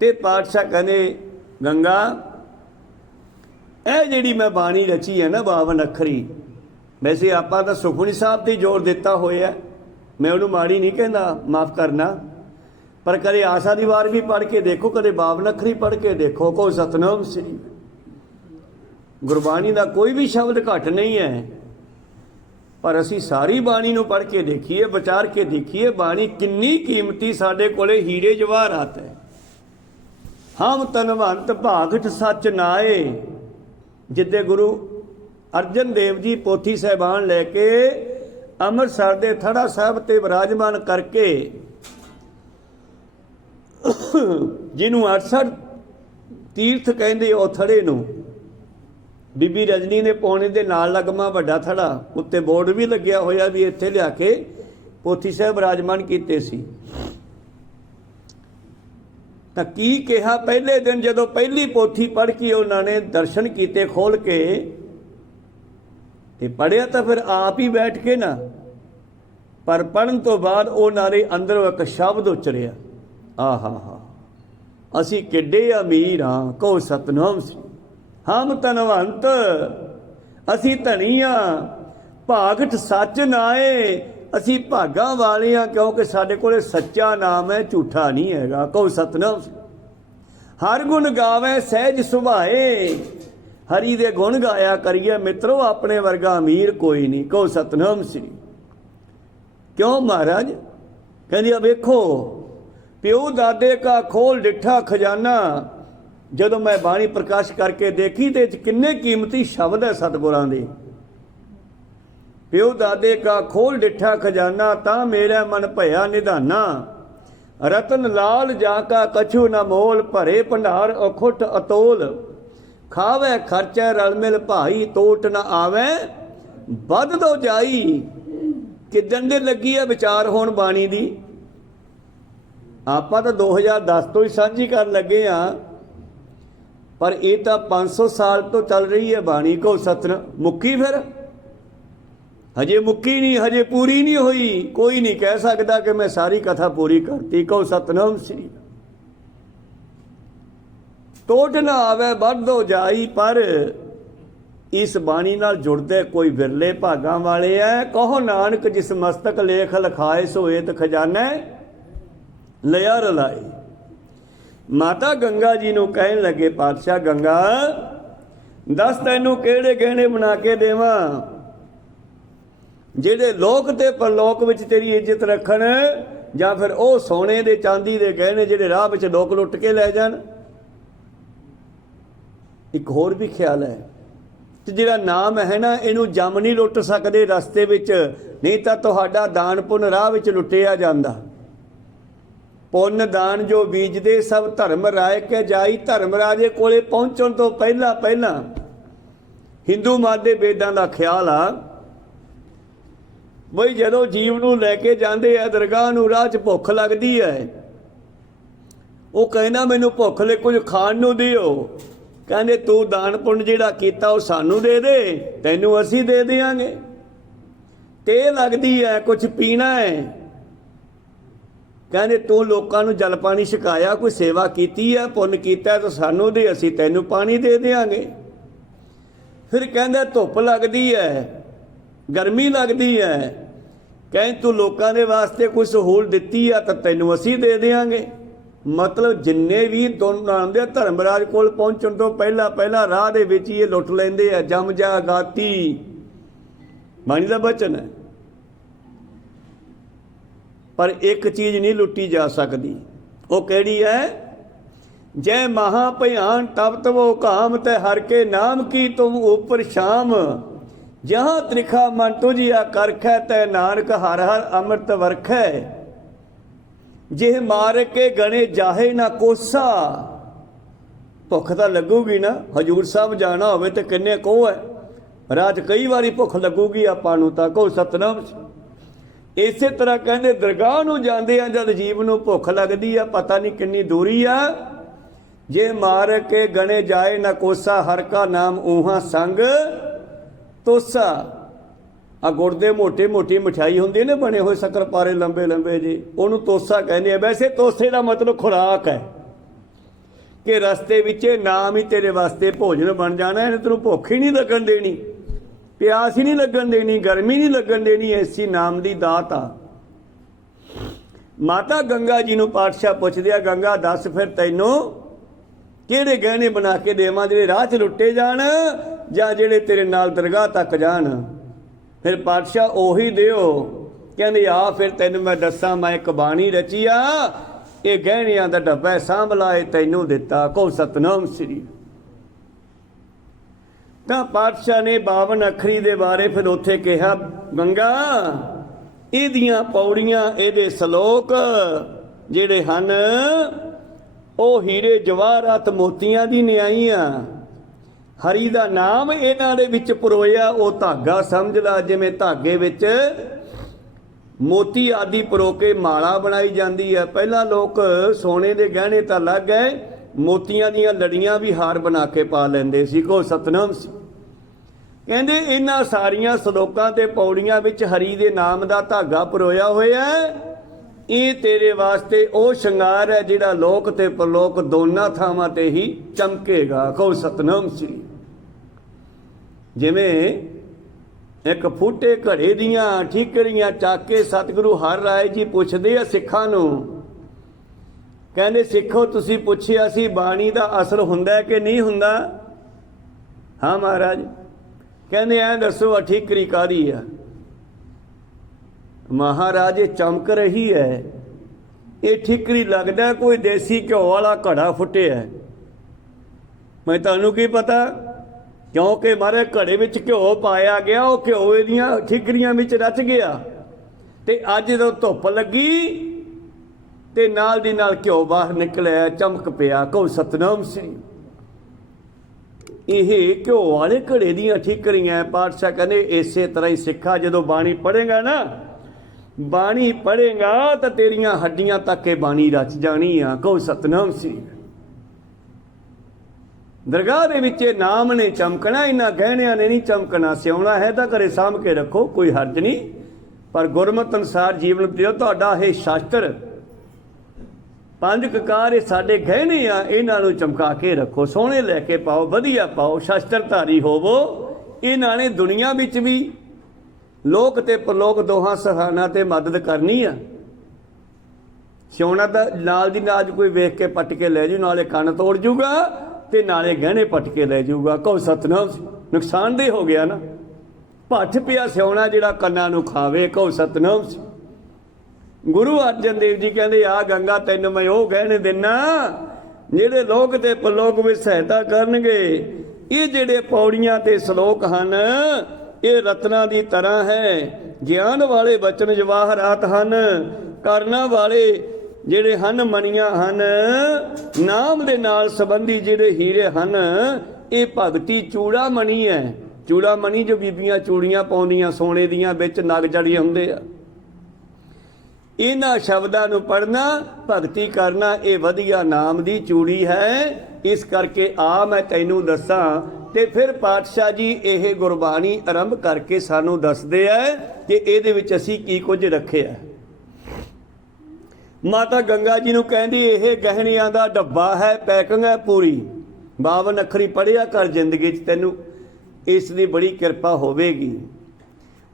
ਤੇ ਪਾਤਸ਼ਾਹ ਕਹਿੰਦੇ ਗੰਗਾ ਇਹ ਜਿਹੜੀ ਮੈਂ ਬਾਣੀ ਰਚੀ ਹੈ ਨਾ 52 ਅੱਖਰੀ, ਵੈਸੇ ਆਪਾਂ ਤਾਂ ਸੁਖਮਨੀ ਸਾਹਿਬ ਤੇ ਜ਼ੋਰ ਦਿੱਤਾ ਹੋਇਆ, ਮੈਂ ਉਹਨੂੰ ਮਾੜੀ ਨਹੀਂ ਕਹਿੰਦਾ, ਮਾਫ ਕਰਨਾ, ਪਰ ਕਦੇ ਆਸਾ ਦੀ ਵਾਰ ਵੀ ਪੜ੍ਹ ਕੇ ਦੇਖੋ, ਕਦੇ 52 ਅੱਖਰੀ ਪੜ੍ਹ ਕੇ ਦੇਖੋ। ਕਹੋ ਸਤਨਾਮ ਸ੍ਰੀ। ਗੁਰਬਾਣੀ ਦਾ ਕੋਈ ਵੀ ਸ਼ਬਦ ਘੱਟ ਨਹੀਂ ਹੈ, ਪਰ ਅਸੀਂ ਸਾਰੀ ਬਾਣੀ ਨੂੰ ਪੜ੍ਹ ਕੇ ਦੇਖੀਏ, ਵਿਚਾਰ ਕੇ ਦੇਖੀਏ, ਬਾਣੀ ਕਿੰਨੀ ਕੀਮਤੀ ਸਾਡੇ ਕੋਲੇ ਹੀਰੇ ਜਵਾਹਰਾਤ ਹੈ। ਹਮ ਤਨਵੰਤ ਭਾਗਤ ਸੱਚ ਨਾਏ। ਜਿੱਦੇ ਗੁਰੂ ਅਰਜਨ ਦੇਵ ਜੀ ਪੋਥੀ ਸਾਹਿਬਾਨ ਲੈ ਕੇ ਅੰਮ੍ਰਿਤਸਰ ਦੇ ਥੜਾ ਸਾਹਿਬ ਤੇ ਵਿਰਾਜਮਾਨ ਕਰਕੇ, ਜਿਹਨੂੰ 68 ਤੀਰਥ ਕਹਿੰਦੇ, ਉਹ ਥੜੇ ਨੂੰ ਬੀਬੀ ਰਜਨੀ ਨੇ ਪੌਣੇ ਦੇ ਨਾਲ ਲੱਗਮਾ ਵੱਡਾ ਥੜਾ, ਉੱਤੇ ਬੋਰਡ ਵੀ ਲੱਗਿਆ ਹੋਇਆ ਵੀ ਇੱਥੇ ਲਿਆ ਕੇ ਪੋਥੀ ਸਾਹਿਬ ਵਿਰਾਜਮਾਨ ਕੀਤੇ ਸੀ। ਤਾਂ ਕੀ ਕਿਹਾ ਪਹਿਲੇ ਦਿਨ ਜਦੋਂ ਪਹਿਲੀ ਪੋਥੀ ਪੜ੍ਹ ਕੇ ਉਹਨਾਂ ਨੇ ਦਰਸ਼ਨ ਕੀਤੇ ਖੋਲ ਕੇ, ਤੇ ਪੜ੍ਹਿਆ ਤਾਂ ਫਿਰ ਆਪ ਹੀ ਬੈਠ ਕੇ ਨਾ, ਪਰ ਪੜ੍ਹਨ ਤੋਂ ਬਾਅਦ ਉਹਨਾਂ ਦੇ ਅੰਦਰੋਂ ਇੱਕ ਸ਼ਬਦ ਉਚਰਿਆ, ਆਹਾ ਹਾ ਅਸੀਂ ਕਿੱਡੇ ਅਮੀਰ ਹਾਂ। ਕਹੋ ਸਤਨਾਮ ਸ੍ਰੀ। ਹਮ ਧਨਵੰਤ, ਅਸੀਂ ਧਨੀ ਹਾਂ, ਭਾਗਠ ਸੱਚ ਨਾਏ, ਅਸੀਂ ਭਾਗਾਂ ਵਾਲੇ ਹਾਂ, ਕਿਉਂਕਿ ਸਾਡੇ ਕੋਲੇ ਸੱਚਾ ਨਾਮ ਹੈ, ਝੂਠਾ ਨਹੀਂ ਹੈਗਾ। ਕਹੋ ਸਤਨਾਮ। ਹਰ ਗੁਣ ਗਾਵੇ ਸਹਿਜ ਸੁਭਾਏ, ਹਰੀ ਦੇ ਗੁਣ ਗਾਇਆ ਕਰੀਏ ਮਿੱਤਰੋ, ਆਪਣੇ ਵਰਗਾ ਅਮੀਰ ਕੋਈ ਨਹੀਂ। ਕਹੋ ਸਤਨਾਮ ਸ੍ਰੀ। ਕਿਉਂ ਮਹਾਰਾਜ? ਕਹਿੰਦੀ ਆ ਵੇਖੋ, ਪਿਓ ਦਾਦੇ ਕਾ ਖੋਲ ਡਿੱਠਾ ਖਜ਼ਾਨਾ, ਜਦੋਂ ਮੈਂ ਬਾਣੀ ਪ੍ਰਕਾਸ਼ ਕਰਕੇ ਦੇਖੀ ਤੇ ਕਿੰਨੇ ਕੀਮਤੀ ਸ਼ਬਦ ਹੈ ਸਤਿਗੁਰਾਂ ਦੇ। ਪਿਓ ਦਾਦੇ ਕਾ ਖੋਲ ਡਿੱਠਾ ਖਜ਼ਾਨਾ, ਤਾਂ ਮੇਰਾ ਮਨ ਭਇਆ ਨਿਧਾਨਾ, ਰਤਨ ਲਾਲ ਜਾ ਕਾ ਕਛੂ ਨਾ ਮੋਲ, ਭਰੇ ਭੰਡਾਰ ਅਖੁੱਟ ਅਤੋਲ, ਖਾਵੇ ਖਰਚੈ ਰਲ ਮਿਲ ਭਾਈ, ਤੋਟ ਨਾ ਆਵੇ ਵੱਧ ਦੋ ਜਾਈ। ਕਿੱਦਣ ਦੇ ਲੱਗੀ ਆ ਵਿਚਾਰ ਹੋਣ ਬਾਣੀ ਦੀ? ਆਪਾਂ ਤਾਂ 2010 ਤੋਂ ਹੀ ਸਾਂਝੀ ਕਰਨ ਲੱਗੇ ਆ, ਪਰ ਇਹ ਤਾਂ 500 ਸਾਲ ਤੋਂ ਚੱਲ ਰਹੀ ਹੈ ਬਾਣੀ। ਕਹੋ ਸਤਨਾਮ। ਮੁੱਕੀ ਫਿਰ? ਹਜੇ ਮੁੱਕੀ ਨਹੀਂ, ਹਜੇ ਪੂਰੀ ਨਹੀਂ ਹੋਈ। ਕੋਈ ਨਹੀਂ ਕਹਿ ਸਕਦਾ ਕਿ ਮੈਂ ਸਾਰੀ ਕਥਾ ਪੂਰੀ ਕਰਤੀ। ਕਹੋ ਸਤਨਾਮ ਸ੍ਰੀ। ਟੋਟ ਨਾ ਆਵੇ ਵੱਧ ਹੋ ਜਾਈ, ਪਰ ਇਸ ਬਾਣੀ ਨਾਲ ਜੁੜਦੇ ਕੋਈ ਵਿਰਲੇ ਭਾਗਾਂ ਵਾਲੇ ਐ। ਕਹੋ ਨਾਨਕ ਜਿਸ ਮਸਤਕ ਲੇਖ ਲਿਖਾਏ, ਸੋ ਏਤ ਖਜ਼ਾਨੇ ਲਿਆ ਰਲਾਏ। ਮਾਤਾ ਗੰਗਾ ਜੀ ਨੂੰ ਕਹਿਣ ਲੱਗੇ, ਪਾਤਸ਼ਾਹ ਗੰਗਾ, ਦੱਸ ਤੈਨੂੰ ਕਿਹੜੇ ਗਹਿਣੇ ਬਣਾ ਕੇ ਦੇਵਾਂ ਜਿਹੜੇ ਲੋਕ ਤੇ ਪਰਲੋਕ ਵਿੱਚ ਤੇਰੀ ਇੱਜ਼ਤ ਰੱਖਣ, ਜਾਂ ਫਿਰ ਉਹ ਸੋਨੇ ਦੇ ਚਾਂਦੀ ਦੇ ਗਹਿਣੇ ਜਿਹੜੇ ਰਾਹ ਵਿੱਚ ਲੋਕ ਲੁੱਟ ਕੇ ਲੈ ਜਾਣ। ਇੱਕ ਹੋਰ ਵੀ ਖਿਆਲ ਹੈ, ਤੇ ਜਿਹੜਾ ਨਾਮ ਹੈ ਨਾ, ਇਹਨੂੰ ਜੰਮ ਨਹੀਂ ਲੁੱਟ ਸਕਦੇ ਰਸਤੇ ਵਿੱਚ, ਨਹੀਂ ਤਾਂ ਤੁਹਾਡਾ ਦਾਨ ਪੁੰਨ ਰਾਹ ਵਿੱਚ ਲੁੱਟਿਆ ਜਾਂਦਾ। ਪੁੰਨ ਦਾਨ ਜੋ ਬੀਜਦੇ ਸਭ ਧਰਮ ਰਾਏ ਕੇ ਜਾਈ। ਧਰਮ ਰਾਜੇ ਕੋਲੇ ਪਹੁੰਚਣ ਤੋਂ ਪਹਿਲਾਂ ਹਿੰਦੂ ਮਤ ਦੇ ਵੇਦਾਂ ਦਾ ਖਿਆਲ ਆ ਬਈ ਜਦੋਂ ਜੀਵ ਨੂੰ ਲੈ ਕੇ ਜਾਂਦੇ ਆ ਦਰਗਾਹ ਨੂੰ, ਰਾਹ 'ਚ ਭੁੱਖ ਲੱਗਦੀ ਹੈ, ਉਹ ਕਹਿੰਦਾ ਮੈਨੂੰ ਭੁੱਖ ਲੈ ਕੁਝ ਖਾਣ ਨੂੰ ਦਿਓ। ਕਹਿੰਦੇ ਤੂੰ ਦਾਨ ਪੁੰਨ ਜਿਹੜਾ ਕੀਤਾ ਉਹ ਸਾਨੂੰ ਦੇ ਦੇ, ਤੈਨੂੰ ਅਸੀਂ ਦੇ ਦਿਆਂਗੇ। ਤੇ ਲੱਗਦੀ ਹੈ ਕੁਝ ਪੀਣਾ ਹੈ, ਕਹਿੰਦੇ ਤੂੰ ਲੋਕਾਂ ਨੂੰ ਜਲ ਪਾਣੀ ਛਕਾਇਆ, ਕੋਈ ਸੇਵਾ ਕੀਤੀ ਹੈ, ਪੁੰਨ ਕੀਤਾ ਤਾਂ ਸਾਨੂੰ ਦੇ, ਅਸੀਂ ਤੈਨੂੰ ਪਾਣੀ ਦੇ ਦਿਆਂਗੇ। ਫਿਰ ਕਹਿੰਦੇ ਧੁੱਪ ਲੱਗਦੀ ਹੈ, ਗਰਮੀ ਲੱਗਦੀ ਹੈ, ਕਹਿੰਦੇ ਤੂੰ ਲੋਕਾਂ ਦੇ ਵਾਸਤੇ ਕੋਈ ਸਹੂਲਤ ਦਿੱਤੀ ਆ ਤਾਂ ਤੈਨੂੰ ਅਸੀਂ ਦੇ ਦਿਆਂਗੇ। ਮਤਲਬ ਜਿੰਨੇ ਵੀ ਦੋਨਾਂ ਦੇ ਧਰਮਰਾਜ ਕੋਲ ਪਹੁੰਚਣ ਤੋਂ ਪਹਿਲਾਂ ਰਾਹ ਦੇ ਵਿੱਚ ਹੀ ਇਹ ਲੁੱਟ ਲੈਂਦੇ ਆ। ਜਮ ਜਾ ਗਾਤੀ ਬਾਣੀ ਦਾ ਬਚਨ ਹੈ। ਪਰ ਇੱਕ ਚੀਜ਼ ਨਹੀਂ ਲੁੱਟੀ ਜਾ ਸਕਦੀ, ਉਹ ਕਿਹੜੀ ਹੈ? ਜੈ ਮਹਾ ਭਿਆਨ ਤਬ ਤਵੋ ਕਾਮ, ਤੇ ਹਰ ਕੇ ਨਾਮ ਕੀ ਤੁਮ ਉਪਰ ਸ਼ਾਮ, ਜਹਾਂ ਤ੍ਰਿਖਾ ਮਨ ਤੁਝਿਆ ਕਰਖੈ, ਤੈ ਨਾਨਕ ਹਰ ਹਰ ਅੰਮ੍ਰਿਤ ਵਰਖੈ, ਜੇ ਮਾਰ ਕੇ ਗਣੇ ਜਾਹੇ ਨਾ ਕੋਸਾ। ਭੁੱਖ ਤਾਂ ਲੱਗੂਗੀ ਨਾ, ਹਜੂਰ ਸਾਹਿਬ ਜਾਣਾ ਹੋਵੇ ਤੇ ਕਿੰਨੇ ਕੋਹ ਹੈ, ਰਾਤ ਕਈ ਵਾਰੀ ਭੁੱਖ ਲੱਗੂਗੀ ਆਪਾਂ ਨੂੰ, ਤਾਂ ਕਹੋ ਸਤਨਾਮ। ਇਸੇ ਤਰ੍ਹਾਂ ਕਹਿੰਦੇ ਦਰਗਾਹ ਨੂੰ ਜਾਂਦੇ ਆ, ਜਦ ਜੀਵ ਨੂੰ ਭੁੱਖ ਲੱਗਦੀ ਆ, ਪਤਾ ਨਹੀਂ ਕਿੰਨੀ ਦੂਰੀ ਆ, ਜੇ ਮਾਰ ਕੇ ਗਣੇ ਜਾਏ ਨਾ ਕੋਸਾ, ਹਰ ਕਾ ਨਾਮ ਊਹਾਂ ਸੰਗ ਤੋਸਾ। ਆ ਗੁੜ ਦੇ ਮੋਟੀ ਮਠਿਆਈ ਹੁੰਦੀ ਨੇ ਬਣੇ ਹੋਏ ਸ਼ੱਕਰਪਾਰੇ ਲੰਬੇ ਲੰਬੇ ਜੀ, ਉਹਨੂੰ ਤੋਸਾ ਕਹਿੰਦੇ ਆ। ਵੈਸੇ ਤੋਸੇ ਦਾ ਮਤਲਬ ਖੁਰਾਕ ਹੈ, ਕਿ ਰਸਤੇ ਵਿੱਚ ਨਾਮ ਹੀ ਤੇਰੇ ਵਾਸਤੇ ਭੋਜਨ ਬਣ ਜਾਣਾ। ਇਹਨੇ ਤੈਨੂੰ ਭੁੱਖ ਹੀ ਨਹੀਂ ਲੱਗਣ ਦੇਣੀ, ਪਿਆਸ ਹੀ ਨਹੀਂ ਲੱਗਣ ਦੇਣੀ, ਗਰਮੀ ਨਹੀਂ ਲੱਗਣ ਦੇਣੀ, ਐਸੀ ਨਾਮ ਦੀ ਦਾਤ ਆ। ਮਾਤਾ ਗੰਗਾ ਜੀ ਨੂੰ ਪਾਤਸ਼ਾਹ ਪੁੱਛਦੇ ਆ, ਗੰਗਾ ਦੱਸ ਫਿਰ ਤੈਨੂੰ ਕਿਹੜੇ ਗਹਿਣੇ ਬਣਾ ਕੇ ਦੇਵਾਂ, ਜਿਹੜੇ ਰਾਹ 'ਚ ਲੁੱਟੇ ਜਾਣ ਜਾਂ ਜਿਹੜੇ ਤੇਰੇ ਨਾਲ ਦਰਗਾਹ ਤੱਕ ਜਾਣ। ਫਿਰ ਪਾਤਸ਼ਾਹ ਉਹੀ ਦਿਓ। ਕਹਿੰਦੇ ਆ ਫਿਰ ਤੈਨੂੰ ਮੈਂ ਦੱਸਾਂ, ਮੈਂ ਇੱਕ ਬਾਣੀ ਰਚੀ ਆ, ਇਹ ਗਹਿਣਿਆਂ ਦਾ ਡੱਬਾ ਸਾਂਭ ਲਾਏ ਤੈਨੂੰ ਦਿੱਤਾ। ਕਹੋ ਸਤਨਾਮ ਸ੍ਰੀ। ਤਾਂ ਪਾਤਸ਼ਾਹ ਨੇ 52 ਅੱਖਰੀ ਦੇ ਬਾਰੇ ਫਿਰ ਉੱਥੇ ਕਿਹਾ, ਗੰਗਾ ਇਹਦੀਆਂ ਪੌੜੀਆਂ, ਇਹਦੇ ਸਲੋਕ ਜਿਹੜੇ ਹਨ ਉਹ ਹੀਰੇ ਜਵਾਹਰਾਤ ਮੋਤੀਆਂ ਦੀ ਨਿਆਈਆਂ। ਹਰੀ ਦਾ ਨਾਮ ਇਹਨਾਂ ਦੇ ਵਿੱਚ ਪਰੋਇਆ, ਉਹ ਧਾਗਾ ਸਮਝ ਲਾ, ਜਿਵੇਂ ਧਾਗੇ ਵਿੱਚ ਮੋਤੀ ਆਦਿ ਪਰੋ ਕੇ ਮਾਲਾ ਬਣਾਈ ਜਾਂਦੀ ਹੈ। ਪਹਿਲਾਂ ਲੋਕ ਸੋਨੇ ਦੇ ਗਹਿਣੇ ਤਾਂ ਲੱਗ ਗਏ, ਮੋਤੀਆਂ ਦੀਆਂ ਲੜੀਆਂ ਵੀ ਹਾਰ ਬਣਾ ਕੇ ਪਾ ਲੈਂਦੇ ਸੀ। ਕੋ ਸਤਨਾਮ ਸੀ। ਕਹਿੰਦੇ ਇਹਨਾਂ ਸਾਰੀਆਂ ਸਲੋਕਾਂ ਤੇ ਪੌੜੀਆਂ ਵਿੱਚ ਹਰੀ ਦੇ ਨਾਮ ਦਾ ਧਾਗਾ ਪਰੋਇਆ ਹੋਇਆ, ਇਹ ਤੇਰੇ ਵਾਸਤੇ ਉਹ ਸ਼ਿੰਗਾਰ ਹੈ ਜਿਹੜਾ ਲੋਕ ਤੇ ਪਰਲੋਕ ਦੋਨਾਂ ਥਾਵਾਂ ਤੇ ਹੀ ਚਮਕੇਗਾ। ਕਹੋ ਸਤਨਾਮ ਸ੍ਰੀ। ਜਿਵੇਂ ਇੱਕ ਫੂਟੇ ਘੜੇ ਦੀਆਂ ਠੀਕਰੀਆਂ ਚੱਕ ਕੇ ਸਤਿਗੁਰੂ ਹਰ ਰਾਏ ਜੀ ਪੁੱਛਦੇ ਆ ਸਿੱਖਾਂ ਨੂੰ, ਕਹਿੰਦੇ ਸਿੱਖੋ ਤੁਸੀਂ ਪੁੱਛਿਆ ਸੀ ਬਾਣੀ ਦਾ ਅਸਰ ਹੁੰਦਾ ਕਿ ਨਹੀਂ ਹੁੰਦਾ? ਹਾਂ ਮਹਾਰਾਜ। ਕਹਿੰਦੇ ਐਂ ਦੱਸੋ ਠੀਕਰੀ ਕਾਹਦੀ ਆ? ਮਹਾਰਾਜ ਇਹ ਚਮਕ ਰਹੀ ਹੈ, ਇਹ ਠੀਕਰੀ ਲੱਗਦਾ ਕੋਈ ਦੇਸੀ ਘਿਓ ਵਾਲਾ ਘੜਾ ਫੁੱਟਿਆ। ਮੈਂ ਤੁਹਾਨੂੰ ਕੀ ਪਤਾ, ਕਿਉਂਕਿ ਮਾਰੇ ਘੜੇ ਵਿੱਚ ਘਿਓ ਪਾਇਆ ਗਿਆ, ਉਹ ਘਿਓ ਇਹਦੀਆਂ ਠੀਕਰੀਆਂ ਵਿੱਚ ਰਚ ਗਿਆ। ਤੇ ਅੱਜ ਜਦੋਂ ਧੁੱਪ ਲੱਗੀ ਤੇ ਨਾਲ ਦੀ ਨਾਲ ਘਿਓ ਬਾਹਰ ਨਿਕਲਿਆ, ਚਮਕ ਪਿਆ। ਕਹੋ ਸਤਨਾਮ ਸ੍ਰੀ। ਇਹ ਘਿਓ ਵਾਲੇ ਘੜੇ ਦੀਆਂ ਠੀਕਰੀਆਂ। ਪਾਤਸ਼ਾਹ ਕਹਿੰਦੇ ਇਸੇ ਤਰ੍ਹਾਂ ਹੀ ਸਿੱਖਾ ਜਦੋਂ ਬਾਣੀ ਪੜ੍ਹੇਗਾ ਨਾ, ਬਾਣੀ ਪੜ੍ਹੇਗਾ ਤਾਂ ਤੇਰੀਆਂ ਹੱਡੀਆਂ ਤੱਕ ਇਹ ਬਾਣੀ ਰਚ ਜਾਣੀ ਆ। ਕਹੋ ਸਤਨਾਮ ਸ੍ਰੀ। ਦਰਗਾਹ ਦੇ ਵਿੱਚ ਨਾਮ ਨੇ ਚਮਕਣਾ, ਇਹਨਾਂ ਗਹਿਣਿਆਂ ਨੇ ਨਹੀਂ ਚਮਕਣਾ। ਸਿਉਣਾ ਹੈ ਤਾਂ ਘਰੇ ਸਾਂਭ ਕੇ ਰੱਖੋ, ਕੋਈ ਹਰਜ ਨਹੀਂ, ਪਰ ਗੁਰਮਤਿ ਅਨੁਸਾਰ ਜੀਵਨ ਦਿਓ। ਤੁਹਾਡਾ ਇਹ ਸ਼ਾਸਤਰ ਪੰਜ ਕਕਾਰ ਇਹ ਸਾਡੇ ਗਹਿਣੇ ਆ, ਇਹਨਾਂ ਨੂੰ ਚਮਕਾ ਕੇ ਰੱਖੋ, ਸੋਹਣੇ ਲੈ ਕੇ ਪਾਓ, ਵਧੀਆ ਪਾਓ, ਸ਼ਾਸਤਰਧਾਰੀ ਹੋਵੋ। ਇਹਨਾਂ ਨੇ ਦੁਨੀਆ ਵਿੱਚ ਵੀ ਲੋਕ ਤੇ ਪਰਲੋਕ ਦੋਹਾਂ ਸਥਾਨਾਂ ਤੇ ਮਦਦ ਕਰਨੀ ਆ। ਸਿਉਣਾ ਤਾਂ ਨਾਲ ਦੀ ਨਾਲ ਕੋਈ ਵੇਖ ਕੇ ਪੱਟ ਕੇ ਲੈ ਜੂ, ਨਾਲੇ ਕੰਨ ਤੋੜ ਜੂਗਾ ਤੇ ਨਾਲੇ ਗਹਿਣੇ ਪੱਟ ਕੇ ਲੈ ਜਾਊਗਾ। ਕਹੋ ਸਤਨਾਮ। ਨੁਕਸਾਨਦੇਹ ਹੋ ਗਿਆ ਨਾ, ਭੱਠ ਪਿਆ ਸਿਉਣਾ ਜਿਹੜਾ ਕੰਨਾਂ ਨੂੰ ਖਾਵੇ। ਕਹੋ ਸਤਨਾਮ। ਗੁਰੂ ਅਰਜਨ ਦੇਵ ਜੀ ਕਹਿੰਦੇ ਆ ਗੰਗਾ ਤੈਨੂੰ ਮੈਂ ਉਹ ਗਹਿਣੇ ਦਿੰਨਾ ਜਿਹੜੇ ਲੋਕ ਤੇ ਪਰਲੋਕ ਵਿੱਚ ਸਹਾਇਤਾ ਕਰਨਗੇ। ਇਹ ਜਿਹੜੇ ਪੌੜੀਆਂ ਤੇ ਸ਼ਲੋਕ ਹਨ ਇਹ ਰਤਨਾਂ ਦੀ ਤਰ੍ਹਾਂ ਹੈ। ਗਿਆਨ ਵਾਲੇ ਬਚਨ ਜਵਾਹਰਾਤ ਹਨ, ਕਰਨਾ ਵਾਲੇ ਜਿਹੜੇ ਹਨ ਮਣੀਆਂ ਹਨ, ਨਾਮ ਦੇ ਨਾਲ ਸੰਬੰਧੀ ਜਿਹੜੇ ਹੀਰੇ ਹਨ ਇਹ ਭਗਤੀ ਚੂੜਾਮਣੀ ਹੈ। ਚੂੜਾਮਣੀ ਜੋ ਬੀਬੀਆਂ ਚੂੜੀਆਂ ਪਾਉਂਦੀਆਂ ਸੋਨੇ ਦੀਆਂ, ਵਿੱਚ ਨਗ ਜੜੇ ਹੁੰਦੇ ਆ। ਇਹਨਾਂ ਸ਼ਬਦਾਂ ਨੂੰ ਪੜ੍ਹਨਾ, ਭਗਤੀ ਕਰਨਾ, ਇਹ ਵਧੀਆ ਨਾਮ ਦੀ ਚੂੜੀ ਹੈ। ਇਸ ਕਰਕੇ ਆ ਮੈਂ ਤੈਨੂੰ ਦੱਸਾਂ। ਤੇ ਫਿਰ ਪਾਤਸ਼ਾਹ ਜੀ ਇਹ ਗੁਰਬਾਣੀ ਆਰੰਭ ਕਰਕੇ ਸਾਨੂੰ ਦੱਸਦੇ ਆ ਕਿ ਇਹਦੇ ਵਿੱਚ ਅਸੀਂ ਕੀ ਕੁਝ ਰੱਖਿਆ। ਮਾਤਾ ਗੰਗਾ ਜੀ ਨੂੰ ਕਹਿੰਦੀ ਇਹ ਗਹਿਣਿਆਂ ਦਾ ਡੱਬਾ ਹੈ, ਪੈਕਿੰਗ ਹੈ ਪੂਰੀ। 52 ਅੱਖਰੀ ਪੜ੍ਹਿਆ ਕਰ ਜ਼ਿੰਦਗੀ 'ਚ, ਤੈਨੂੰ ਇਸ ਦੀ ਬੜੀ ਕਿਰਪਾ ਹੋਵੇਗੀ।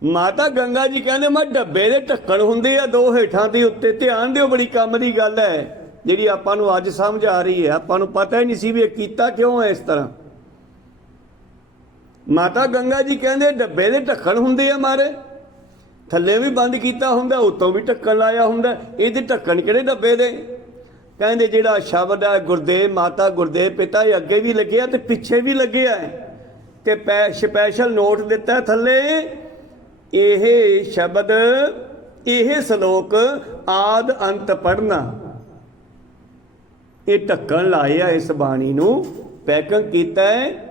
ਮਾਤਾ ਗੰਗਾ ਜੀ ਕਹਿੰਦੇ ਮੈਂ ਡੱਬੇ ਦੇ ਢੱਕਣ ਹੁੰਦੇ ਆ ਦੋ ਹੇਠਾਂ ਤੇ ਉੱਤੇ, ਧਿਆਨ ਦਿਓ, ਬੜੀ ਕੰਮ ਦੀ ਗੱਲ ਹੈ ਜਿਹੜੀ ਆਪਾਂ ਨੂੰ ਅੱਜ ਸਮਝ ਆ ਰਹੀ ਹੈ। ਆਪਾਂ ਨੂੰ ਪਤਾ ਹੀ ਨਹੀਂ ਸੀ ਵੀ ਇਹ ਕੀਤਾ ਕਿਉਂ ਹੈ ਇਸ ਤਰ੍ਹਾਂ। ਮਾਤਾ ਗੰਗਾ ਜੀ ਕਹਿੰਦੇ ਡੱਬੇ ਦੇ ਢੱਕਣ ਹੁੰਦੇ ਆ ਮਾਰੇ, ਥੱਲੇ ਵੀ ਬੰਦ ਕੀਤਾ ਹੁੰਦਾ, ਉੱਤੋਂ ਵੀ ਢੱਕਣ ਲਾਇਆ ਹੁੰਦਾ। ਇਹਦੇ ਢੱਕਣ ਕਿਹੜੇ ਡੱਬੇ ਦੇ? ਕਹਿੰਦੇ ਜਿਹੜਾ ਸ਼ਬਦ ਹੈ ਗੁਰਦੇਵ ਮਾਤਾ ਗੁਰਦੇਵ ਪਿਤਾ, ਇਹ ਅੱਗੇ ਵੀ ਲੱਗਿਆ ਤੇ ਪਿੱਛੇ ਵੀ ਲੱਗਿਆ ਤੇ ਸਪੈਸ਼ਲ ਨੋਟ ਦਿੱਤਾ ਥੱਲੇ। ਇਹ ਸ਼ਬਦ, ਇਹ ਸ਼ਲੋਕ ਆਦ ਅੰਤ ਪੜ੍ਹਨਾ। ਇਹ ਢੱਕਣ ਲਾਇਆ, ਇਸ ਬਾਣੀ ਨੂੰ ਪੈਕਿੰਗ ਕੀਤਾ ਹੈ,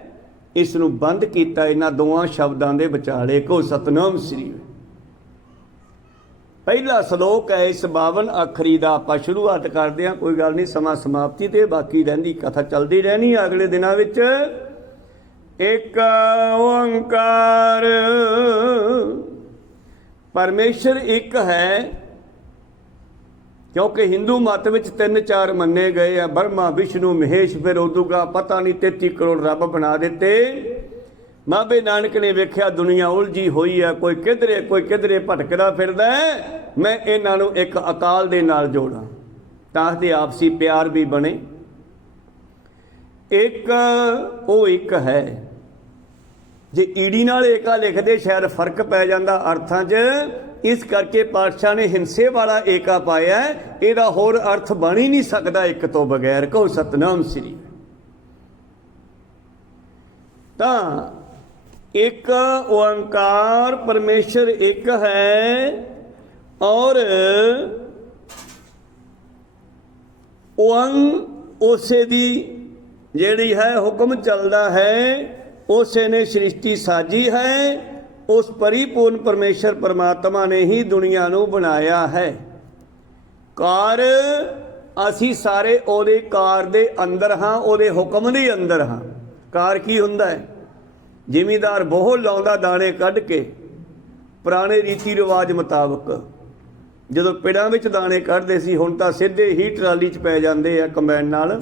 ਇਸ ਨੂੰ ਬੰਦ ਕੀਤਾ ਇਹਨਾਂ ਦੋਵਾਂ ਸ਼ਬਦਾਂ ਦੇ ਵਿਚਾਲੇ। ਕਹੋ ਸਤਨਾਮ ਸ੍ਰੀ। ਪਹਿਲਾ ਸ਼ਲੋਕ ਹੈ ਇਸ 52 ਅੱਖਰੀ ਦਾ। ਆਪਾਂ ਸ਼ੁਰੂਆਤ ਕਰਦੇ ਹਾਂ, ਕੋਈ ਗੱਲ ਨਹੀਂ, ਸਮਾਂ ਸਮਾਪਤੀ ਤੇ ਬਾਕੀ ਰਹਿੰਦੀ ਕਥਾ ਚੱਲਦੀ ਰਹਿਣੀ ਅਗਲੇ ਦਿਨਾਂ ਵਿੱਚ। ਇੱਕ ਓੰਕਾਰ ਪਰਮੇਸ਼ਰ ਇੱਕ ਹੈ, ਕਿਉਂਕਿ ਹਿੰਦੂ ਮਤ ਵਿੱਚ 3-4 ਮੰਨੇ ਗਏ ਆ, ਬਰਮਾ ਵਿਸ਼ਨੂੰ ਮਹੇਸ਼, ਫਿਰ ਉਦੋਂ ਪਤਾ ਨਹੀਂ 33 ਕਰੋੜ ਰੱਬ ਬਣਾ ਦਿੱਤੇ। ਬਾਬੇ ਨਾਨਕ ਨੇ ਵੇਖਿਆ ਦੁਨੀਆ ਉਲਝੀ ਹੋਈ ਹੈ, ਕੋਈ ਕਿਧਰੇ ਭਟਕਦਾ ਫਿਰਦਾ ਹੈ, ਮੈਂ ਇਹਨਾਂ ਨੂੰ ਇੱਕ ਅਕਾਲ ਦੇ ਨਾਲ ਜੋੜਾਂ ਤਾਂ ਕਿ ਆਪਸੀ ਪਿਆਰ ਵੀ ਬਣੇ। ਇੱਕ ਉਹ ਇੱਕ ਹੈ। ਜੇ ਈੜੀ ਨਾਲ ਏਕਾ ਲਿਖਦੇ ਸ਼ਾਇਦ ਫਰਕ ਪੈ ਜਾਂਦਾ ਅਰਥਾਂ 'ਚ, ਇਸ ਕਰਕੇ ਪਾਤਸ਼ਾਹ ਨੇ ਹਿੰਸੇ ਵਾਲਾ ਏਕਾ ਪਾਇਆ। ਇਹਦਾ ਹੋਰ ਅਰਥ ਬਣ ਹੀ ਨਹੀਂ ਸਕਦਾ ਇੱਕ ਤੋਂ ਬਗੈਰ। ਕਹੋ ਸਤਨਾਮ ਸ੍ਰੀ। ਤਾਂ ਇੱਕ ਓੰਕਾਰ ਪਰਮੇਸ਼ਰ ਇੱਕ ਹੈ ਔਰ ਉਸੇ ਦੀ ਜਿਹੜੀ ਹੈ ਹੁਕਮ ਚੱਲਦਾ ਹੈ, ਉਸੇ ਨੇ ਸ੍ਰਿਸ਼ਟੀ ਸਾਜੀ ਹੈ। ਉਸ ਪਰਿਪੂਰਨ ਪਰਮੇਸ਼ਰ ਪਰਮਾਤਮਾ ਨੇ ਹੀ ਦੁਨੀਆ ਨੂੰ ਬਣਾਇਆ ਹੈ। ਕਾਰ ਅਸੀਂ ਸਾਰੇ ਉਹਦੇ ਕਾਰ ਦੇ ਅੰਦਰ ਹਾਂ, ਉਹਦੇ ਹੁਕਮ ਦੇ ਅੰਦਰ ਹਾਂ। ਕਾਰ ਕੀ ਹੁੰਦਾ ਹੈ? ਜ਼ਿਮੀਂਦਾਰ ਬਹੁਤ ਲਾਉਂਦਾ ਦਾਣੇ ਕੱਢ ਕੇ, ਪੁਰਾਣੇ ਰੀਤੀ ਰਿਵਾਜ ਮੁਤਾਬਕ। ਜਦੋਂ ਪਿੜਾਂ ਵਿੱਚ ਦਾਣੇ ਕੱਢਦੇ ਸੀ, ਹੁਣ ਤਾਂ ਸਿੱਧੇ ਹੀ ਟਰਾਲੀ 'ਚ ਪੈ ਜਾਂਦੇ ਆ ਕੰਬਾਈਨ ਨਾਲ।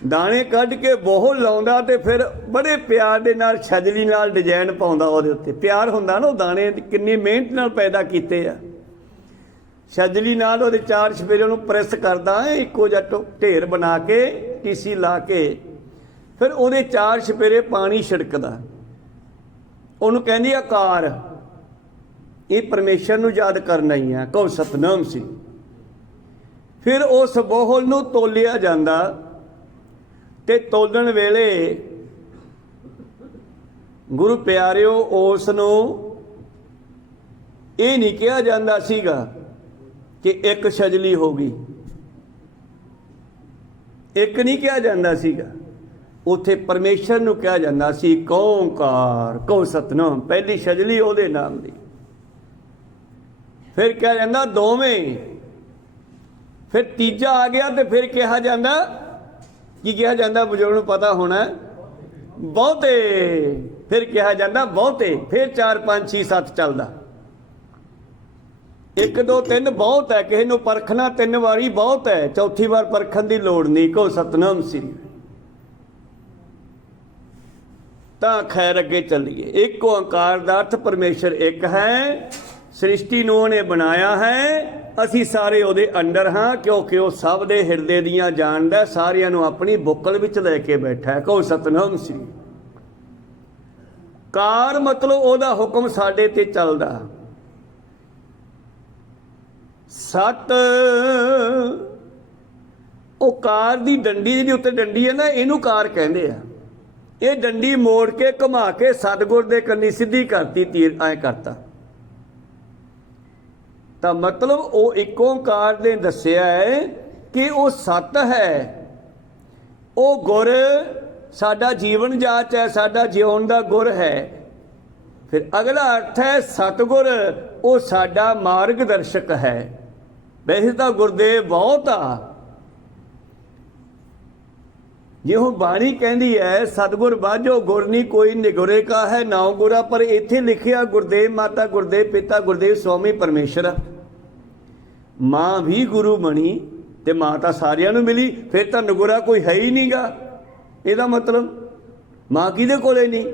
ਦਾਣੇ ਕੱਢ ਕੇ ਬੋਹ ਲਾਉਂਦਾ ਤੇ ਫਿਰ ਬੜੇ ਪਿਆਰ ਦੇ ਨਾਲ ਛਜਲੀ ਨਾਲ ਡਿਜ਼ਾਈਨ ਪਾਉਂਦਾ ਉਹਦੇ ਉੱਤੇ। ਪਿਆਰ ਹੁੰਦਾ ਨਾ, ਉਹ ਦਾਣੇ ਕਿੰਨੀ ਮਿਹਨਤ ਨਾਲ ਪੈਦਾ ਕੀਤੇ ਆ। ਛਜਲੀ ਨਾਲ ਉਹਦੇ ਚਾਰ ਛਪੇਰੇ ਨੂੰ ਪ੍ਰੈਸ ਕਰਦਾ, ਇੱਕੋ ਜਿਹਾ ਢੇਰ ਬਣਾ ਕੇ ਟੀਸੀ ਲਾ ਕੇ, ਫਿਰ ਉਹਦੇ ਚਾਰ ਛਪੇਰੇ ਪਾਣੀ ਛਿੜਕਦਾ। ਉਹਨੂੰ ਕਹਿੰਦੀ ਆ ਕਾਰ। ਇਹ ਪਰਮੇਸ਼ਰ ਨੂੰ ਯਾਦ ਕਰਨਾ ਹੀ ਆ, ਕਹੋ ਸਤਨਾਮ ਸੀ। ਫਿਰ ਉਸ ਬੋਹਲ ਨੂੰ ਤੋਲਿਆ ਜਾਂਦਾ ਤੇ ਤੋਲਣ ਵੇਲੇ ਗੁਰੂ ਪਿਆਰਿਓ ਉਸ ਨੂੰ ਇਹ ਨਹੀਂ ਕਿਹਾ ਜਾਂਦਾ ਸੀਗਾ ਕਿ ਇੱਕ ਛਜਲੀ ਹੋ ਗਈ, ਇੱਕ ਨਹੀਂ ਕਿਹਾ ਜਾਂਦਾ ਸੀਗਾ। ਉੱਥੇ ਪਰਮੇਸ਼ਰ ਨੂੰ ਕਿਹਾ ਜਾਂਦਾ ਸੀ ਕੌਂਕਾਰ, ਕਹੋ ਸਤਨਾਮ, ਪਹਿਲੀ ਛਜਲੀ ਉਹਦੇ ਨਾਮ ਦੀ। ਫਿਰ ਕਿਹਾ ਜਾਂਦਾ ਦੋਵੇਂ। ਫਿਰ ਤੀਜਾ ਆ ਗਿਆ ਤੇ ਫਿਰ ਕਿਹਾ ਜਾਂਦਾ, ਕੀ ਕਿਹਾ ਜਾਂਦਾ ਬਜ਼ੁਰਗ ਨੂੰ ਪਤਾ ਹੋਣਾ, ਬਹੁਤੇ। ਫਿਰ ਕਿਹਾ ਜਾਂਦਾ ਬਹੁਤੇ। ਫਿਰ 4 5 6 7 ਚੱਲਦਾ। 1 2 3 ਬਹੁਤ ਹੈ, ਕਿਸੇ ਨੂੰ ਪਰਖਣਾ 3 ਵਾਰੀ ਬਹੁਤ ਹੈ, ਚੌਥੀ ਵਾਰ ਪਰਖਣ ਦੀ ਲੋੜ ਨਹੀਂ, ਕਹੋ ਸਤਨਾਮ ਸੀ। ਤਾਂ ਖੈਰ ਅੱਗੇ ਚੱਲੀਏ। ਇੱਕ ਓਂਕਾਰ ਦਾ ਅਰਥ ਪਰਮੇਸ਼ਰ ਇੱਕ ਹੈ, ਸ੍ਰਿਸ਼ਟੀ ਨੂੰ ਉਹਨੇ ਬਣਾਇਆ ਹੈ, ਅਸੀਂ ਸਾਰੇ ਉਹਦੇ ਅੰਡਰ ਹਾਂ, ਕਿਉਂਕਿ ਉਹ ਸਭ ਦੇ ਹਿਰਦੇ ਦੀਆਂ ਜਾਣਦਾ, ਸਾਰਿਆਂ ਨੂੰ ਆਪਣੀ ਬੁੱਕਲ ਵਿੱਚ ਲੈ ਕੇ ਬੈਠਾ ਹੈ, ਕਹੋ ਸਤਨਾਮ ਸੀ। ਕਾਰ ਮਤਲਬ ਉਹਦਾ ਹੁਕਮ ਸਾਡੇ ਤੇ ਚੱਲਦਾ। ਸਤ, ਉਹ ਕਾਰ ਦੀ ਡੰਡੀ ਜਿਹੜੀ ਉੱਤੇ ਡੰਡੀ ਹੈ ਨਾ, ਇਹਨੂੰ ਕਾਰ ਕਹਿੰਦੇ ਆ। ਇਹ ਡੰਡੀ ਮੋੜ ਕੇ ਘੁਮਾ ਕੇ ਸਤਿਗੁਰ ਦੇ ਕੰਨੀ ਸਿੱਧੀ ਕਰਤੀ, ਤੀਰ ਐ ਕਰਤਾ। ਤਾਂ ਮਤਲਬ ਉਹ ਇੱਕ ਓਂਕਾਰ ਨੇ ਦੱਸਿਆ ਹੈ ਕਿ ਉਹ ਸਤ ਹੈ, ਉਹ ਗੁਰ ਸਾਡਾ ਜੀਵਨ ਜਾਚ ਹੈ, ਸਾਡਾ ਜਿਉਣ ਦਾ ਗੁਰ ਹੈ। ਫਿਰ ਅਗਲਾ ਅਰਥ ਹੈ ਸਤਿਗੁਰ, ਉਹ ਸਾਡਾ ਮਾਰਗ ਦਰਸ਼ਕ ਹੈ। ਵੈਸੇ ਤਾਂ ਗੁਰਦੇਵ ਬਹੁਤ ਆ, ਜੇ ਹੁਣ ਬਾਣੀ ਕਹਿੰਦੀ ਹੈ ਸਤਿਗੁਰ ਬਾਝੋ ਗੁਰ ਨਹੀਂ ਕੋਈ ਨਿਗੁਰੇ ਕਾ ਹੈ ਨਾਉ ਗੁਰਾ, ਪਰ ਇੱਥੇ ਲਿਖਿਆ ਗੁਰਦੇਵ ਮਾਤਾ, ਗੁਰਦੇਵ ਪਿਤਾ, ਗੁਰਦੇਵ ਸਵਾਮੀ ਪਰਮੇਸ਼ਰ। ਮਾਂ ਵੀ ਗੁਰੂ ਬਣੀ ਤੇ ਮਾਂ ਤਾਂ ਸਾਰਿਆਂ ਨੂੰ ਮਿਲੀ, ਫਿਰ ਤਾਂ ਨਿਗੁਰਾ ਕੋਈ ਹੈ ਹੀ ਨਹੀਂਗਾ। ਇਹਦਾ ਮਤਲਬ ਮਾਂ ਕਿਹਦੇ ਕੋਲੇ ਨਹੀਂ,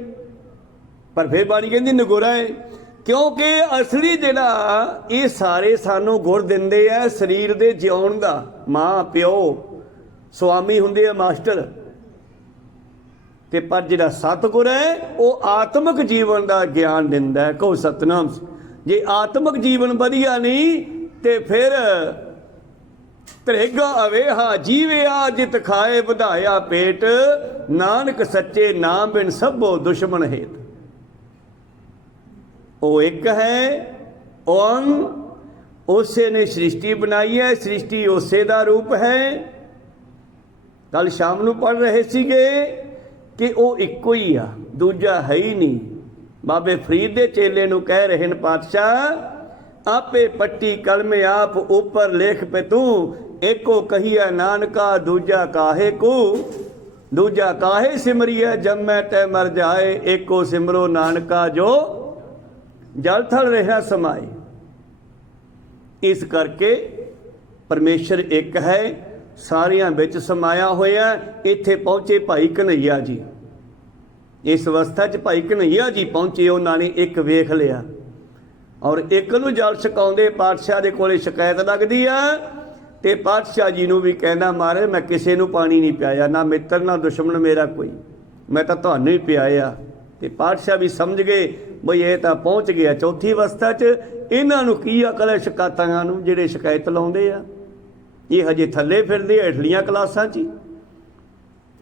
ਪਰ ਫਿਰ ਬਾਣੀ ਕਹਿੰਦੀ ਨਿਗੁਰਾ ਹੈ, ਕਿਉਂਕਿ ਅਸਲੀ ਜਿਹੜਾ ਇਹ ਸਾਰੇ ਸਾਨੂੰ ਗੁਰ ਦਿੰਦੇ ਆ ਸਰੀਰ ਦੇ ਜਿਉਣ ਦਾ। ਮਾਂ ਪਿਓ ਸਵਾਮੀ ਹੁੰਦੇ ਆ ਮਾਸਟਰ, ਤੇ ਪਰ ਜਿਹੜਾ ਸਤਿਗੁਰ ਹੈ ਉਹ ਆਤਮਿਕ ਜੀਵਨ ਦਾ ਗਿਆਨ ਦਿੰਦਾ, ਕਹੋ ਸਤਨਾਮ। ਜੇ ਆਤਮਿਕ ਜੀਵਨ ਵਧੀਆ ਨਹੀਂ ਤੇ ਫਿਰ ਧਰੇਗਾ ਅਵੇਹਾ ਜੀਵਿਆ ਜਿਤ ਖਾਏ ਵਧਾਇਆ ਪੇਟ, ਨਾਨਕ ਸੱਚੇ ਨਾਮ ਬਿਨ ਸਭੋ ਦੁਸ਼ਮਣ ਹੇਤ। ਉਹ ਇੱਕ ਹੈ, ਓੰ, ਉਸੇ ਨੇ ਸ੍ਰਿਸ਼ਟੀ ਬਣਾਈ ਹੈ, ਸ੍ਰਿਸ਼ਟੀ ਉਸੇ ਦਾ ਰੂਪ ਹੈ। ਕੱਲ ਸ਼ਾਮ ਨੂੰ ਪੜ੍ਹ ਰਹੇ ਸੀਗੇ ਕਿ ਉਹ ਇੱਕੋ ਹੀ ਆ, ਦੂਜਾ ਹੈ ਹੀ ਨਹੀਂ। ਬਾਬੇ ਫਰੀਦ ਦੇ ਚੇਲੇ ਨੂੰ ਕਹਿ ਰਹੇ ਨੇ ਪਾਤਸ਼ਾਹ, ਆਪੇ ਪੱਟੀ ਕਲਮ ਆਪ ਉੱਪਰ ਲੇਖ ਪੇ ਤੂੰ, ਏਕੋ ਕਹੀਆ ਨਾਨਕਾ ਦੂਜਾ ਕਾਹੇ ਕੋ, ਦੂਜਾ ਕਾਹੇ ਸਿਮਰੀਐ ਜੰਮੈ ਤੈ ਮਰ ਜਾਏ, ਏਕੋ ਸਿਮਰੋ ਨਾਨਕਾ ਜੋ ਜਲ ਥਲ ਰਿਹਾ ਸਮਾਏ। ਇਸ ਕਰਕੇ ਪਰਮੇਸ਼ਰ ਇੱਕ ਹੈ, ਸਾਰਿਆਂ ਵਿੱਚ ਸਮਾਇਆ ਹੋਇਆ। ਇੱਥੇ ਪਹੁੰਚੇ ਭਾਈ ਕਨ੍ਹਈਆ ਜੀ, ਇਸ ਅਵਸਥਾ 'ਚ ਭਾਈ ਕਨ੍ਹਈਆ ਜੀ ਪਹੁੰਚੇ। ਉਹਨਾਂ ਨੇ ਇੱਕ ਵੇਖ ਲਿਆ ਔਰ ਇੱਕ ਨੂੰ ਜਲ ਛਕਾਉਂਦੇ ਪਾਤਸ਼ਾਹ ਦੇ ਕੋਲੇ ਸ਼ਿਕਾਇਤ ਲੱਗਦੀ ਆ, ਤੇ ਪਾਤਸ਼ਾਹ ਜੀ ਨੂੰ ਵੀ ਕਹਿੰਦਾ ਮਹਾਰਾਜ ਮੈਂ ਕਿਸੇ ਨੂੰ ਪਾਣੀ ਨਹੀਂ ਪਿਆਇਆ, ਨਾ ਮਿੱਤਰ ਨਾ ਦੁਸ਼ਮਣ ਮੇਰਾ ਕੋਈ, ਮੈਂ ਤਾਂ ਤੁਹਾਨੂੰ ਹੀ ਪਿਆਇਆ। ਤੇ ਪਾਤਸ਼ਾਹ ਵੀ ਸਮਝ ਗਏ ਬਈ ਇਹ ਤਾਂ ਪਹੁੰਚ ਗਿਆ ਚੌਥੀ ਅਵਸਥਾ 'ਚ, ਇਹਨਾਂ ਨੂੰ ਕੀ ਅਕਲ ਹੈ ਸ਼ਿਕਾਇਤਾਂ ਨੂੰ, ਜਿਹੜੇ ਸ਼ਿਕਾਇਤ ਲਾਉਂਦੇ ਆ। ਇਹ ਹਜੇ ਥੱਲੇ ਫਿਰਦੇ ਹੇਠਲੀਆਂ ਕਲਾਸਾਂ 'ਚ।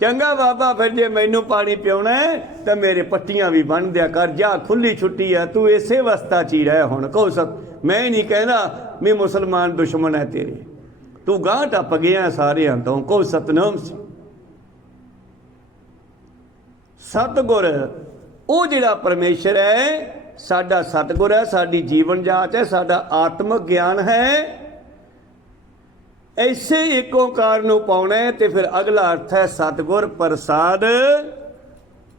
ਚੰਗਾ ਬਾਬਾ, ਫਿਰ ਜੇ ਮੈਨੂੰ ਪਾਣੀ ਪਿਆਉਣਾ ਤਾਂ ਮੇਰੇ ਪੱਟੀਆਂ ਵੀ ਬੰਨ੍ਹ ਦਿਆ ਕਰ, ਜਾ ਖੁੱਲੀ ਛੁੱਟੀ ਆ, ਤੂੰ ਇਸੇ ਅਵਸਥਾ 'ਚ ਹੀ ਰਹਿ ਹੁਣ। ਕਹੋ ਮੈਂ ਨਹੀਂ ਕਹਿੰਦਾ ਵੀ ਮੁਸਲਮਾਨ ਦੁਸ਼ਮਣ ਹੈ ਤੇਰੇ, ਤੂੰ ਗਾਂਹ ਟੱਪ ਗਿਆ ਸਾਰਿਆਂ ਤੋਂ, ਕਹੋ ਸਤਨਾਮ ਸੀ। ਸਤਿਗੁਰ ਉਹ ਜਿਹੜਾ ਪਰਮੇਸ਼ਰ ਹੈ, ਸਾਡਾ ਸਤਿਗੁਰ ਹੈ, ਸਾਡੀ ਜੀਵਨ ਜਾਚ ਹੈ, ਸਾਡਾ ਆਤਮਿਕ ਗਿਆਨ ਹੈ। ਐਸੇ ਇੱਕ ਓਂਕਾਰ ਨੂੰ ਪਾਉਣਾ ਹੈ। ਤੇ ਫਿਰ ਅਗਲਾ ਅਰਥ ਹੈ ਸਤਿਗੁਰ ਪ੍ਰਸਾਦ।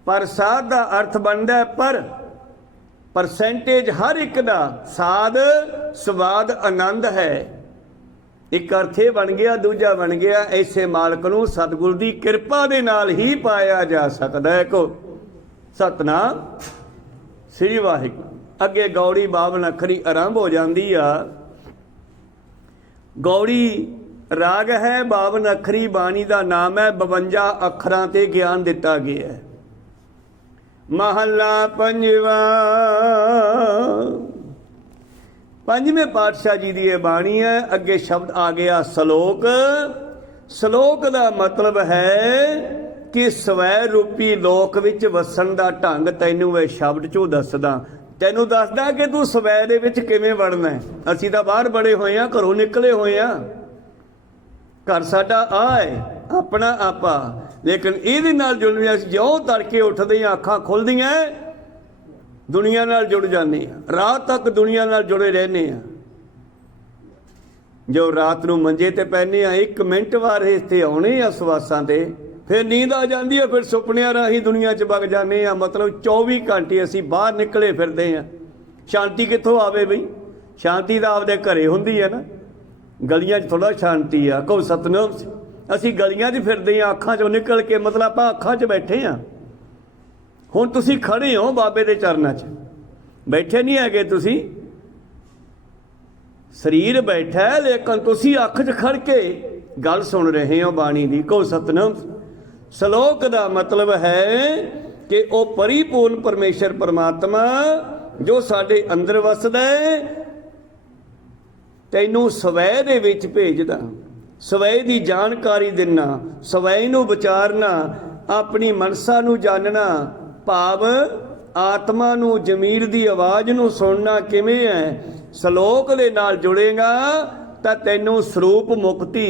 ਪ੍ਰਸਾਦ ਦਾ ਅਰਥ ਬਣਦਾ ਪਰ, ਪਰਸੈਂਟੇਜ ਹਰ ਇੱਕ ਦਾ, ਸਾਧ ਸਵਾਦ ਆਨੰਦ ਹੈ। ਇੱਕ ਅਰਥ ਇਹ ਬਣ ਗਿਆ, ਦੂਜਾ ਬਣ ਗਿਆ ਐਸੇ ਮਾਲਕ ਨੂੰ ਸਤਿਗੁਰ ਦੀ ਕਿਰਪਾ ਦੇ ਨਾਲ ਹੀ ਪਾਇਆ ਜਾ ਸਕਦਾ ਹੈ। ਕੋ ਸਤਨਾਮ ਸ੍ਰੀ ਵਾਹਿਗੁਰੂ। ਅੱਗੇ ਗੌੜੀ 52 ਅੱਖਰੀ ਆਰੰਭ ਹੋ ਜਾਂਦੀ ਆ। ਗੌੜੀ ਰਾਗ ਹੈ, 52 ਅੱਖਰੀ ਬਾਣੀ ਦਾ ਨਾਮ ਹੈ। 52 ਅੱਖਰਾਂ ਤੇ ਗਿਆਨ ਦਿੱਤਾ ਗਿਆ ਹੈ। ਮਹੱਲਾ ਪੰਜਵਾ। ਪੰਜਵੇਂ ਪਾਤਸ਼ਾਹ ਜੀ ਦੀ ਇਹ ਬਾਣੀ ਹੈ। ਅੱਗੇ ਸ਼ਬਦ ਆ ਗਿਆ ਸ਼ਲੋਕ। ਸ਼ਲੋਕ ਦਾ ਮਤਲਬ ਹੈ ਕਿ ਸਵੈ ਰੂਪੀ ਲੋਕ ਵਿੱਚ ਵਸਣ ਦਾ ਢੰਗ ਤੈਨੂੰ ਇਹ ਸ਼ਬਦ ਚੋਂ ਦੱਸਦਾ। ਤੈਨੂੰ ਦੱਸਦਾ ਕਿ ਤੂੰ ਸਵੈ ਦੇ ਵਿੱਚ ਕਿਵੇਂ ਵੜਨਾ ਹੈ। ਅਸੀਂ ਤਾਂ ਬਾਹਰ ਬੜੇ ਹੋਏ ਹਾਂ, ਘਰੋਂ ਨਿਕਲੇ ਹੋਏ ਹਾਂ, ਘਰ ਸਾਡਾ ਆ ਹੈ, ਆਪਣਾ ਆਪਾ। ਲੇਕਿਨ ਇਹਦੇ ਨਾਲ ਜੁੜਨਾ, ਅਸੀਂ ਜਿਉਂ ਤੜਕੇ ਉੱਠਦੇ ਹਾਂ, ਅੱਖਾਂ ਖੁੱਲ੍ਹਦੀਆਂ ਦੁਨੀਆ ਨਾਲ ਜੁੜ ਜਾਂਦੇ ਹਾਂ, ਰਾਤ ਤੱਕ ਦੁਨੀਆ ਨਾਲ ਜੁੜੇ ਰਹਿੰਦੇ ਹਾਂ। ਜੋ ਰਾਤ ਨੂੰ ਮੰਜੇ ਤੇ ਪੈਂਦੇ ਹਾਂ, 1 ਮਿੰਟ ਬਾਅਦ ਇੱਥੇ ਆਉਣੇ ਆ ਸਵਾਸਾਂ ਤੇ, ਫਿਰ ਨੀਂਦ ਆ ਜਾਂਦੀ ਹੈ, ਫਿਰ ਸੁਪਨਿਆਂ ਰਾਹੀਂ ਦੁਨੀਆ 'ਚ ਵਗ ਜਾਂਦੇ ਹਾਂ। ਮਤਲਬ 24 ਘੰਟੇ ਅਸੀਂ ਬਾਹਰ ਨਿਕਲੇ ਫਿਰਦੇ ਹਾਂ। ਸ਼ਾਂਤੀ ਕਿੱਥੋਂ ਆਵੇ ਬਈ? ਸ਼ਾਂਤੀ ਤਾਂ ਆਪਦੇ ਘਰੇ ਹੁੰਦੀ ਹੈ ਨਾ, ਗਲੀਆਂ 'ਚ ਥੋੜ੍ਹਾ ਸ਼ਾਂਤੀ ਆ। ਕਹੋ ਸਤਨਾਮ। ਅਸੀਂ ਗਲੀਆਂ 'ਚ ਫਿਰਦੇ ਹਾਂ, ਅੱਖਾਂ 'ਚੋਂ ਨਿਕਲ ਕੇ, ਮਤਲਬ ਆਪਾਂ ਅੱਖਾਂ 'ਚ ਬੈਠੇ ਹਾਂ। ਹੁਣ ਤੁਸੀਂ ਖੜੇ ਹੋ ਬਾਬੇ ਦੇ ਚਰਨਾਂ 'ਚ, ਬੈਠੇ ਨਹੀਂ ਹੈਗੇ ਤੁਸੀਂ, ਸਰੀਰ ਬੈਠਾ, ਲੇਕਿਨ ਤੁਸੀਂ ਅੱਖ 'ਚ ਖੜ ਕੇ ਗੱਲ ਸੁਣ ਰਹੇ ਹੋ ਬਾਣੀ ਦੀ। ਕਹੋ ਸਤਨਾਮ। ਸ਼ਲੋਕ ਦਾ ਮਤਲਬ ਹੈ ਕਿ ਉਹ ਪਰਿਪੂਰਨ ਪਰਮੇਸ਼ਰ ਪਰਮਾਤਮਾ ਜੋ ਸਾਡੇ ਅੰਦਰ ਵਸਦਾ ਹੈ, ਤੈਨੂੰ ਸਵੈ ਦੇ ਵਿੱਚ ਭੇਜਦਾ, ਸਵੈ ਦੀ ਜਾਣਕਾਰੀ ਦੇਣਾ, ਸਵੈ ਨੂੰ ਵਿਚਾਰਨਾ, ਆਪਣੀ ਮਨਸਾ ਨੂੰ ਜਾਣਨਾ, ਭਾਵ ਆਤਮਾ ਨੂੰ, ਜ਼ਮੀਰ ਦੀ ਆਵਾਜ਼ ਨੂੰ ਸੁਣਨਾ ਕਿਵੇਂ ਹੈ। ਸ਼ਲੋਕ ਦੇ ਨਾਲ ਜੁੜੇਗਾ ਤਾਂ ਤੈਨੂੰ ਸਰੂਪ ਮੁਕਤੀ,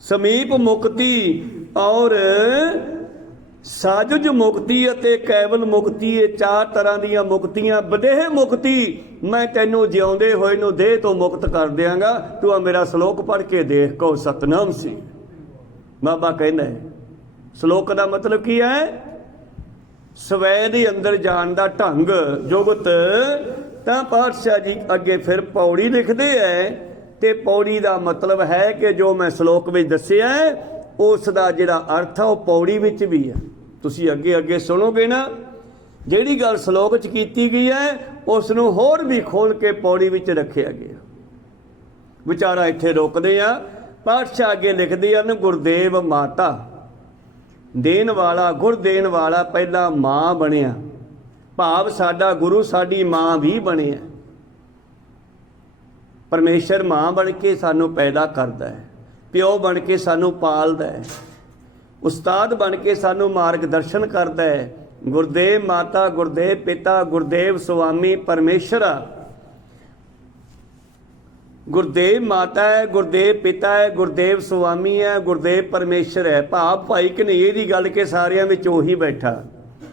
ਸਮੀਪ ਮੁਕਤੀ ਔਰ ਸਾਜੁਜ ਮੁਕਤੀ ਅਤੇ ਕੇਵਲ ਮੁਕਤੀ, ਇਹ 4 ਤਰ੍ਹਾਂ ਦੀਆਂ ਮੁਕਤੀਆਂ। ਬਦੇਹ ਮੁਕਤੀ, ਮੈਂ ਤੈਨੂੰ ਜਿਉਂਦੇ ਹੋਏ ਨੂੰ ਦੇਹ ਤੋਂ ਮੁਕਤ ਕਰ ਦਿਆਂਗਾ, ਤੂੰ ਆ ਮੇਰਾ ਸ਼ਲੋਕ ਪੜ੍ਹ ਕੇ ਦੇਖ। ਕਹੋ ਸਤਨਾਮ ਸੀ। ਬਾਬਾ ਕਹਿੰਦਾ ਹੈ ਸ਼ਲੋਕ ਦਾ ਮਤਲਬ ਕੀ ਹੈ? ਸਵੈ ਦੇ ਅੰਦਰ ਜਾਣ ਦਾ ਢੰਗ, ਜੁਗਤ। ਤਾਂ ਪਾਤਸ਼ਾਹ ਜੀ ਅੱਗੇ ਫਿਰ ਪੌੜੀ ਲਿਖਦੇ ਹੈ, ਤੇ ਪੌੜੀ ਦਾ ਮਤਲਬ ਹੈ ਕਿ ਜੋ ਮੈਂ ਸ਼ਲੋਕ ਵਿੱਚ ਦੱਸਿਆ ਉਸ ਦਾ ਜਿਹੜਾ ਅਰਥ ਹੈ ਉਹ ਪੌੜੀ ਵਿੱਚ ਵੀ ਹੈ। ਤੁਸੀਂ ਅੱਗੇ ਅੱਗੇ ਸੁਣੋਗੇ ਨਾ, ਜਿਹੜੀ ਗੱਲ ਸ਼ਲੋਕ 'ਚ ਕੀਤੀ ਗਈ ਹੈ ਉਸ ਨੂੰ ਹੋਰ ਵੀ ਖੋਲ ਕੇ ਪੌੜੀ ਵਿੱਚ ਰੱਖਿਆ ਗਿਆ। ਵਿਚਾਰਾ ਇੱਥੇ ਰੋਕਦੇ ਆ। ਪਾਤਸ਼ਾਹ ਅੱਗੇ ਲਿਖਦੇ ਹਨ, ਗੁਰਦੇਵ ਮਾਤਾ ਦੇਣ ਵਾਲਾ, ਗੁਰ ਦੇਣ ਵਾਲਾ ਪਹਿਲਾਂ ਮਾਂ ਬਣਿਆ, ਭਾਵ ਸਾਡਾ ਗੁਰੂ ਸਾਡੀ ਮਾਂ ਵੀ ਬਣਿਆ। ਪਰਮੇਸ਼ਰ ਮਾਂ ਬਣ ਕੇ ਸਾਨੂੰ ਪੈਦਾ ਕਰਦਾ ਹੈ, ਪਿਓ ਬਣ ਕੇ ਸਾਨੂੰ ਪਾਲਦਾ ਹੈ, ਉਸਤਾਦ ਬਣ ਕੇ ਸਾਨੂੰ ਮਾਰਗ ਦਰਸ਼ਨ ਕਰਦਾ ਹੈ। ਗੁਰਦੇਵ ਮਾਤਾ, ਗੁਰਦੇਵ ਪਿਤਾ, ਗੁਰਦੇਵ ਸੁਆਮੀ ਪਰਮੇਸ਼ਰ ਆ। ਗੁਰਦੇਵ ਮਾਤਾ ਹੈ, ਗੁਰਦੇਵ ਪਿਤਾ ਹੈ, ਗੁਰਦੇਵ ਸੁਆਮੀ ਹੈ, ਗੁਰਦੇਵ ਪਰਮੇਸ਼ਰ ਹੈ। ਭਾਵ ਭਾਈ ਕਨ੍ਹਈਏ ਦੀ ਗੱਲ ਕੇ ਸਾਰਿਆਂ ਵਿੱਚ ਉਹੀ ਬੈਠਾ।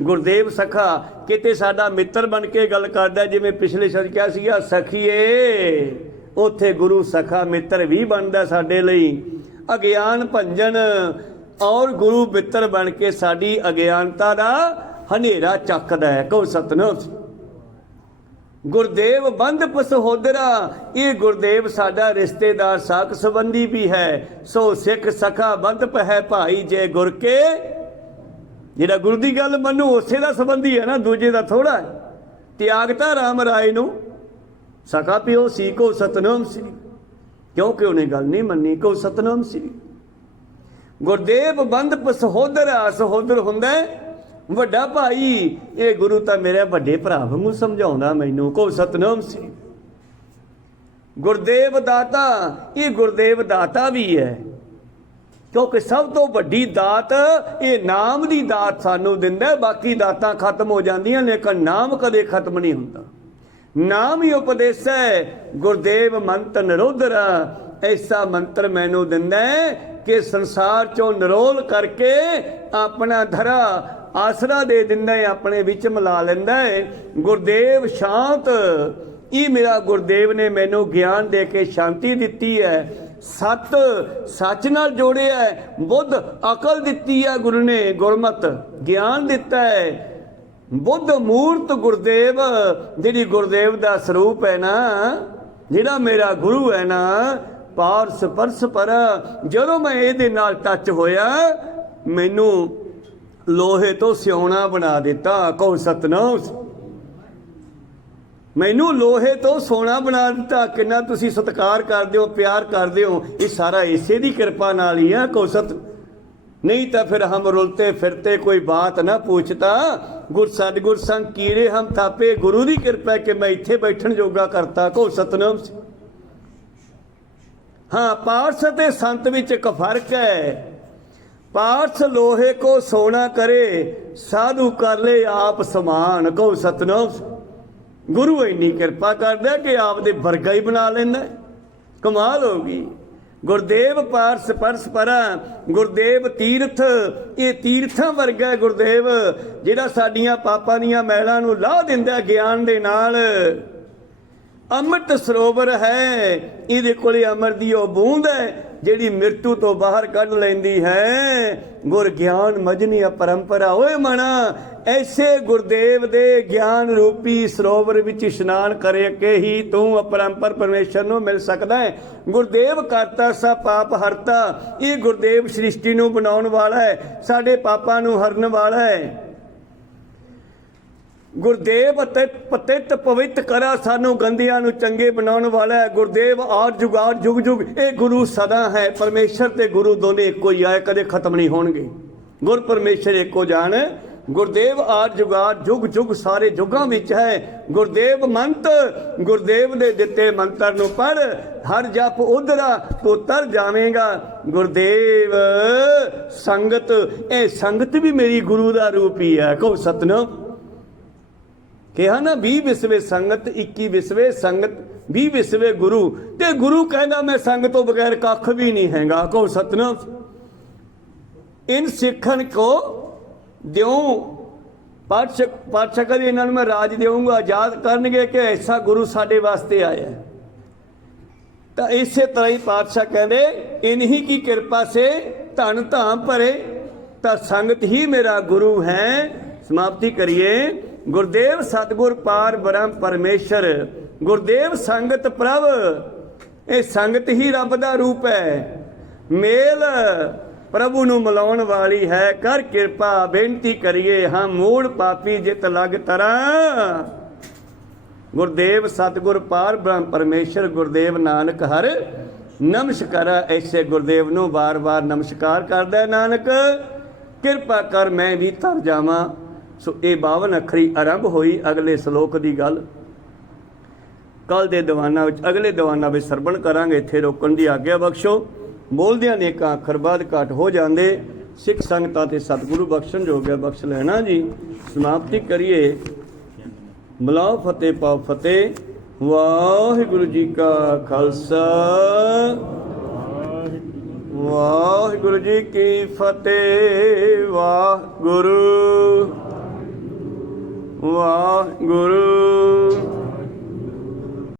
ਗੁਰਦੇਵ ਸਖਾ ਕਿਤੇ ਸਾਡਾ ਮਿੱਤਰ ਬਣ ਕੇ ਗੱਲ ਕਰਦਾ, ਜਿਵੇਂ ਪਿਛਲੇ ਸ਼ਬਦ ਕਿਹਾ ਸੀਗਾ ਸਖੀਏ, ਉੱਥੇ ਗੁਰੂ ਸਖਾ ਮਿੱਤਰ ਵੀ ਬਣਦਾ ਸਾਡੇ ਲਈ। ਅਗਿਆਨ ਭੰਜਨ ਔਰ ਗੁਰੂ ਮਿੱਤਰ ਬਣ ਕੇ ਸਾਡੀ ਅਗਿਆਨਤਾ ਦਾ ਹਨੇਰਾ ਚੱਕਦਾ ਹੈ। ਕਹੋ ਸਤਨਾਮ। ਗੁਰਦੇਵ ਬੰਧ ਪਸਹੋਦਰਾ, ਇਹ ਗੁਰਦੇਵ ਸਾਡਾ ਰਿਸ਼ਤੇਦਾਰ, ਸਾਕ ਸੰਬੰਧੀ ਵੀ ਹੈ। ਸੋ ਸਿੱਖ ਸਖਾ ਬੰਧ ਪਹਿ ਭਾਈ ਜੇ ਗੁਰ ਕੇ, ਜਿਹੜਾ ਗੁਰੂ ਦੀ ਗੱਲ ਮੰਨੂ ਉਸੇ ਦਾ ਸੰਬੰਧੀ ਹੈ ਨਾ, ਦੂਜੇ ਦਾ ਥੋੜਾ। ਤਿਆਗਤਾ ਰਾਮ ਰਾਏ ਨੂੰ ਸਖਾ ਪਿਓ ਸੀ। ਕੋ ਸਤਨਾਮ ਸੀ, ਕਿਉਂਕਿ ਉਹਨੇ ਗੱਲ ਨਹੀਂ ਮੰਨੀ। ਕੋ ਸਤਨਾਮ ਸੀ। ਗੁਰਦੇਵ ਬੰਧ ਪਸਹੋਦਰਾ, ਸਹੋਦਰ ਹੁੰਦਾ ਵੱਡਾ ਭਾਈ। ਇਹ ਗੁਰੂ ਤਾਂ ਮੇਰੇ ਵੱਡੇ ਭਰਾ ਵਾਂਗੂ ਸਮਝਾਉਂਦਾ ਮੈਨੂੰ। ਕੋ ਸਤਨਾਮ ਸੀ। ਗੁਰਦੇਵ ਦਾਤਾ, ਇਹ ਗੁਰਦੇਵ ਦਾਤਾ ਵੀ ਹੈ, ਕਿਉਂਕਿ ਸਭ ਤੋਂ ਵੱਡੀ ਦਾਤ ਇਹ ਨਾਮ ਦੀ ਦਾਤ ਸਾਨੂੰ ਦਿੰਦਾ। ਬਾਕੀ ਦਾਤਾਂ ਖਤਮ ਹੋ ਜਾਂਦੀਆਂ, ਲੇਕਿਨ ਨਾਮ ਕਦੇ ਖਤਮ ਨਹੀਂ ਹੁੰਦਾ। ਨਾਮ ਹੀ ਉਪਦੇਸ਼ ਹੈ। ਗੁਰਦੇਵ ਮੰਤ ਨਿਰੋਧਰਾ, ਐਸਾ ਮੰਤਰ ਮੈਨੂੰ ਦਿੰਦਾ ਕਿ ਸੰਸਾਰ ਚੋਂ ਨਿਰੋਲ ਕਰਕੇ ਆਪਣਾ ਧਰਾ ਆਸਰਾ ਦੇ ਦਿੰਦਾ ਹੈ, ਆਪਣੇ ਵਿੱਚ ਮਿਲਾ ਲੈਂਦਾ ਹੈ। ਗੁਰਦੇਵ ਸ਼ਾਂਤ, ਇਹ ਮੇਰਾ ਗੁਰਦੇਵ ਨੇ ਮੈਨੂੰ ਗਿਆਨ ਦੇ ਕੇ ਸ਼ਾਂਤੀ ਦਿੱਤੀ ਹੈ। ਸਤ, ਸੱਚ ਨਾਲ ਜੋੜਿਆ ਹੈ। ਬੁੱਧ, ਅਕਲ ਦਿੱਤੀ ਹੈ ਗੁਰੂ ਨੇ, ਗੁਰਮਤ ਗਿਆਨ ਦਿੱਤਾ ਹੈ। ਬੁੱਧ ਮੂਰਤ ਗੁਰਦੇਵ, ਜਿਹੜੀ ਗੁਰਦੇਵ ਦਾ ਸਰੂਪ ਹੈ ਨਾ, ਜਿਹੜਾ ਮੇਰਾ ਗੁਰੂ ਹੈ ਨਾ, ਪਾਰਸ ਪਰਸ ਪਰ। ਜਦੋਂ ਮੈਂ ਇਹਦੇ ਨਾਲ ਟੱਚ ਹੋਇਆ ਮੈਨੂੰ ਲੋਹੇ ਤੋਂ ਸਿਉਣਾ ਬਣਾ ਦਿੱਤਾ। ਕਹੋ ਸਤਨਾਮ। ਮੈਨੂੰ ਲੋਹੇ ਤੋਂ ਸੋਨਾ ਬਣਾ ਦਿੱਤਾ। ਕਿੰਨਾ ਤੁਸੀਂ ਸਤਿਕਾਰ ਕਰਦੇ ਹੋ, ਪਿਆਰ ਕਰਦੇ ਹੋ। ਇਹ ਸਾਰਾ ਇਸੇ ਦੀ ਕਿਰਪਾ ਨਾਲ ਹੀ ਹੈ। ਕਹੋ ਸਤ। नहीं तो फिर हम रुलते फिरते कोई बात ना पूछता। गुर सतगुर संग कीरे हम थापे। गुरु की कृपा कि मैं इत्थे बैठन जोगा करता। को सतनाम। हाँ, पारस ते संत विच एक फर्क है। पारस लोहे को सोना करे, साधु कर ले आप समान। को सतनाम। गुरु इन्नी कृपा करदा कि आप दे वर्गा ही बना लेंदा। कमाल होगी। गुरदेव पारस परस परा। गुरदेव तीर्थ, ये तीर्थां वर्गा गुरदेव जिहड़ा साडियां पापां दीयां मैलां नूं लाह दिंदा ज्ञान दे नाल। अमृत सरोवर है, इहदे कोले अमर दी ओह बूंद है ਜਿਹੜੀ ਮ੍ਰਿਤੂ ਤੋਂ ਬਾਹਰ ਕੱਢ ਲੈਂਦੀ ਹੈ। ਗੁਰ ਗਿਆਨ ਮਜਨੀ ਅਪਰੰਪਰਾ। ਓਏ ਮਣਾ ਐਸੇ ਗੁਰਦੇਵ ਦੇ ਗਿਆਨ ਰੂਪੀ ਸਰੋਵਰ ਵਿੱਚ ਇਸ਼ਨਾਨ ਕਰਕੇ ਹੀ ਤੂੰ ਅਪਰੰਪਰ ਪਰਮੇਸ਼ਰ ਨੂੰ ਮਿਲ ਸਕਦਾ ਹੈ। ਗੁਰਦੇਵ ਕਰਤਾ ਸਾ ਪਾਪ ਹਰਤਾ। ਇਹ ਗੁਰਦੇਵ ਸ੍ਰਿਸ਼ਟੀ ਨੂੰ ਬਣਾਉਣ ਵਾਲਾ ਹੈ, ਸਾਡੇ ਪਾਪਾਂ ਨੂੰ ਹਰਨ ਵਾਲਾ ਹੈ। गुरदेव पतित पवित्र करा सानू गंदियां नू चंगे बनाने वाला है। गुरदेव आर जुगाड़ जुग जुग। ये गुरु सदा है। परमेश्वर ते गुरु दोने एको ही आए, कदे खत्म नहीं होणगे। गुर परमेश्वर एको जान। गुरदेव आर जुगाड़ जुग जुग सारे जुगां विच है। गुरदेव मंत, गुरदेव दे दिते मंत्र नू पढ़, हर जप उधरा तो तर जावेगा। गुरदेव संगत, ए संगत भी मेरी गुरु दा रूप ही है। कहो सतनाम। कहा ना 20 विसवे संगत, 21 विसवे संगत, 20 विसवे गुरु। ते गुरु कहना मैं संग तो बगैर कख भी नहीं हैगा। कहो सतनाम। इन सिखन को द्यों पातशाह कदे इन्हां नूं मैं राज देऊंगा, आजाद करनगे कि ऐसा गुरु साडे वास्ते आया। तो इसे तरह ही पातशाह कहते इन्हीं की कृपा से धन धाम भरे, तो संगत ही मेरा गुरु है। समाप्ति करिए। गुरदेव सतगुर पार ब्रह्म परमेश्वर। गुरदेव संगत प्रभ, ये संगत ही रब दा रूप है। मेल प्रभु नूं मिलाउण वाली है। कर कृपा बेनती करिए हम मूड़ पापी जित लग तरा। गुरदेव सतगुर पार ब्रह्म परमेश्वर। गुरदेव नानक हर नमस्कार। ऐसे गुरदेव नूं बार बार नमस्कार करदा नानक। कृपा कर मैं भी तर जावां। सो ये 52 अखरी आरंभ हुई अगले सलोक की गल। कल के दीवाना अगले दीवाना में सरवण करांगे। इत्थे रोकण की आग्या बख्शो। बोलदियां ने एक अखर बाद घट हो जाते। सिख संगतां ते सतगुरु बख्शण जो गया बख्श लेना जी। समाप्ति करिए। बुलाओ फतेह पाओ फतेह। वाहिगुरु जी का खालसा, वाहिगुरु जी की फतेह। वाहिगुरु वाहिगुरु।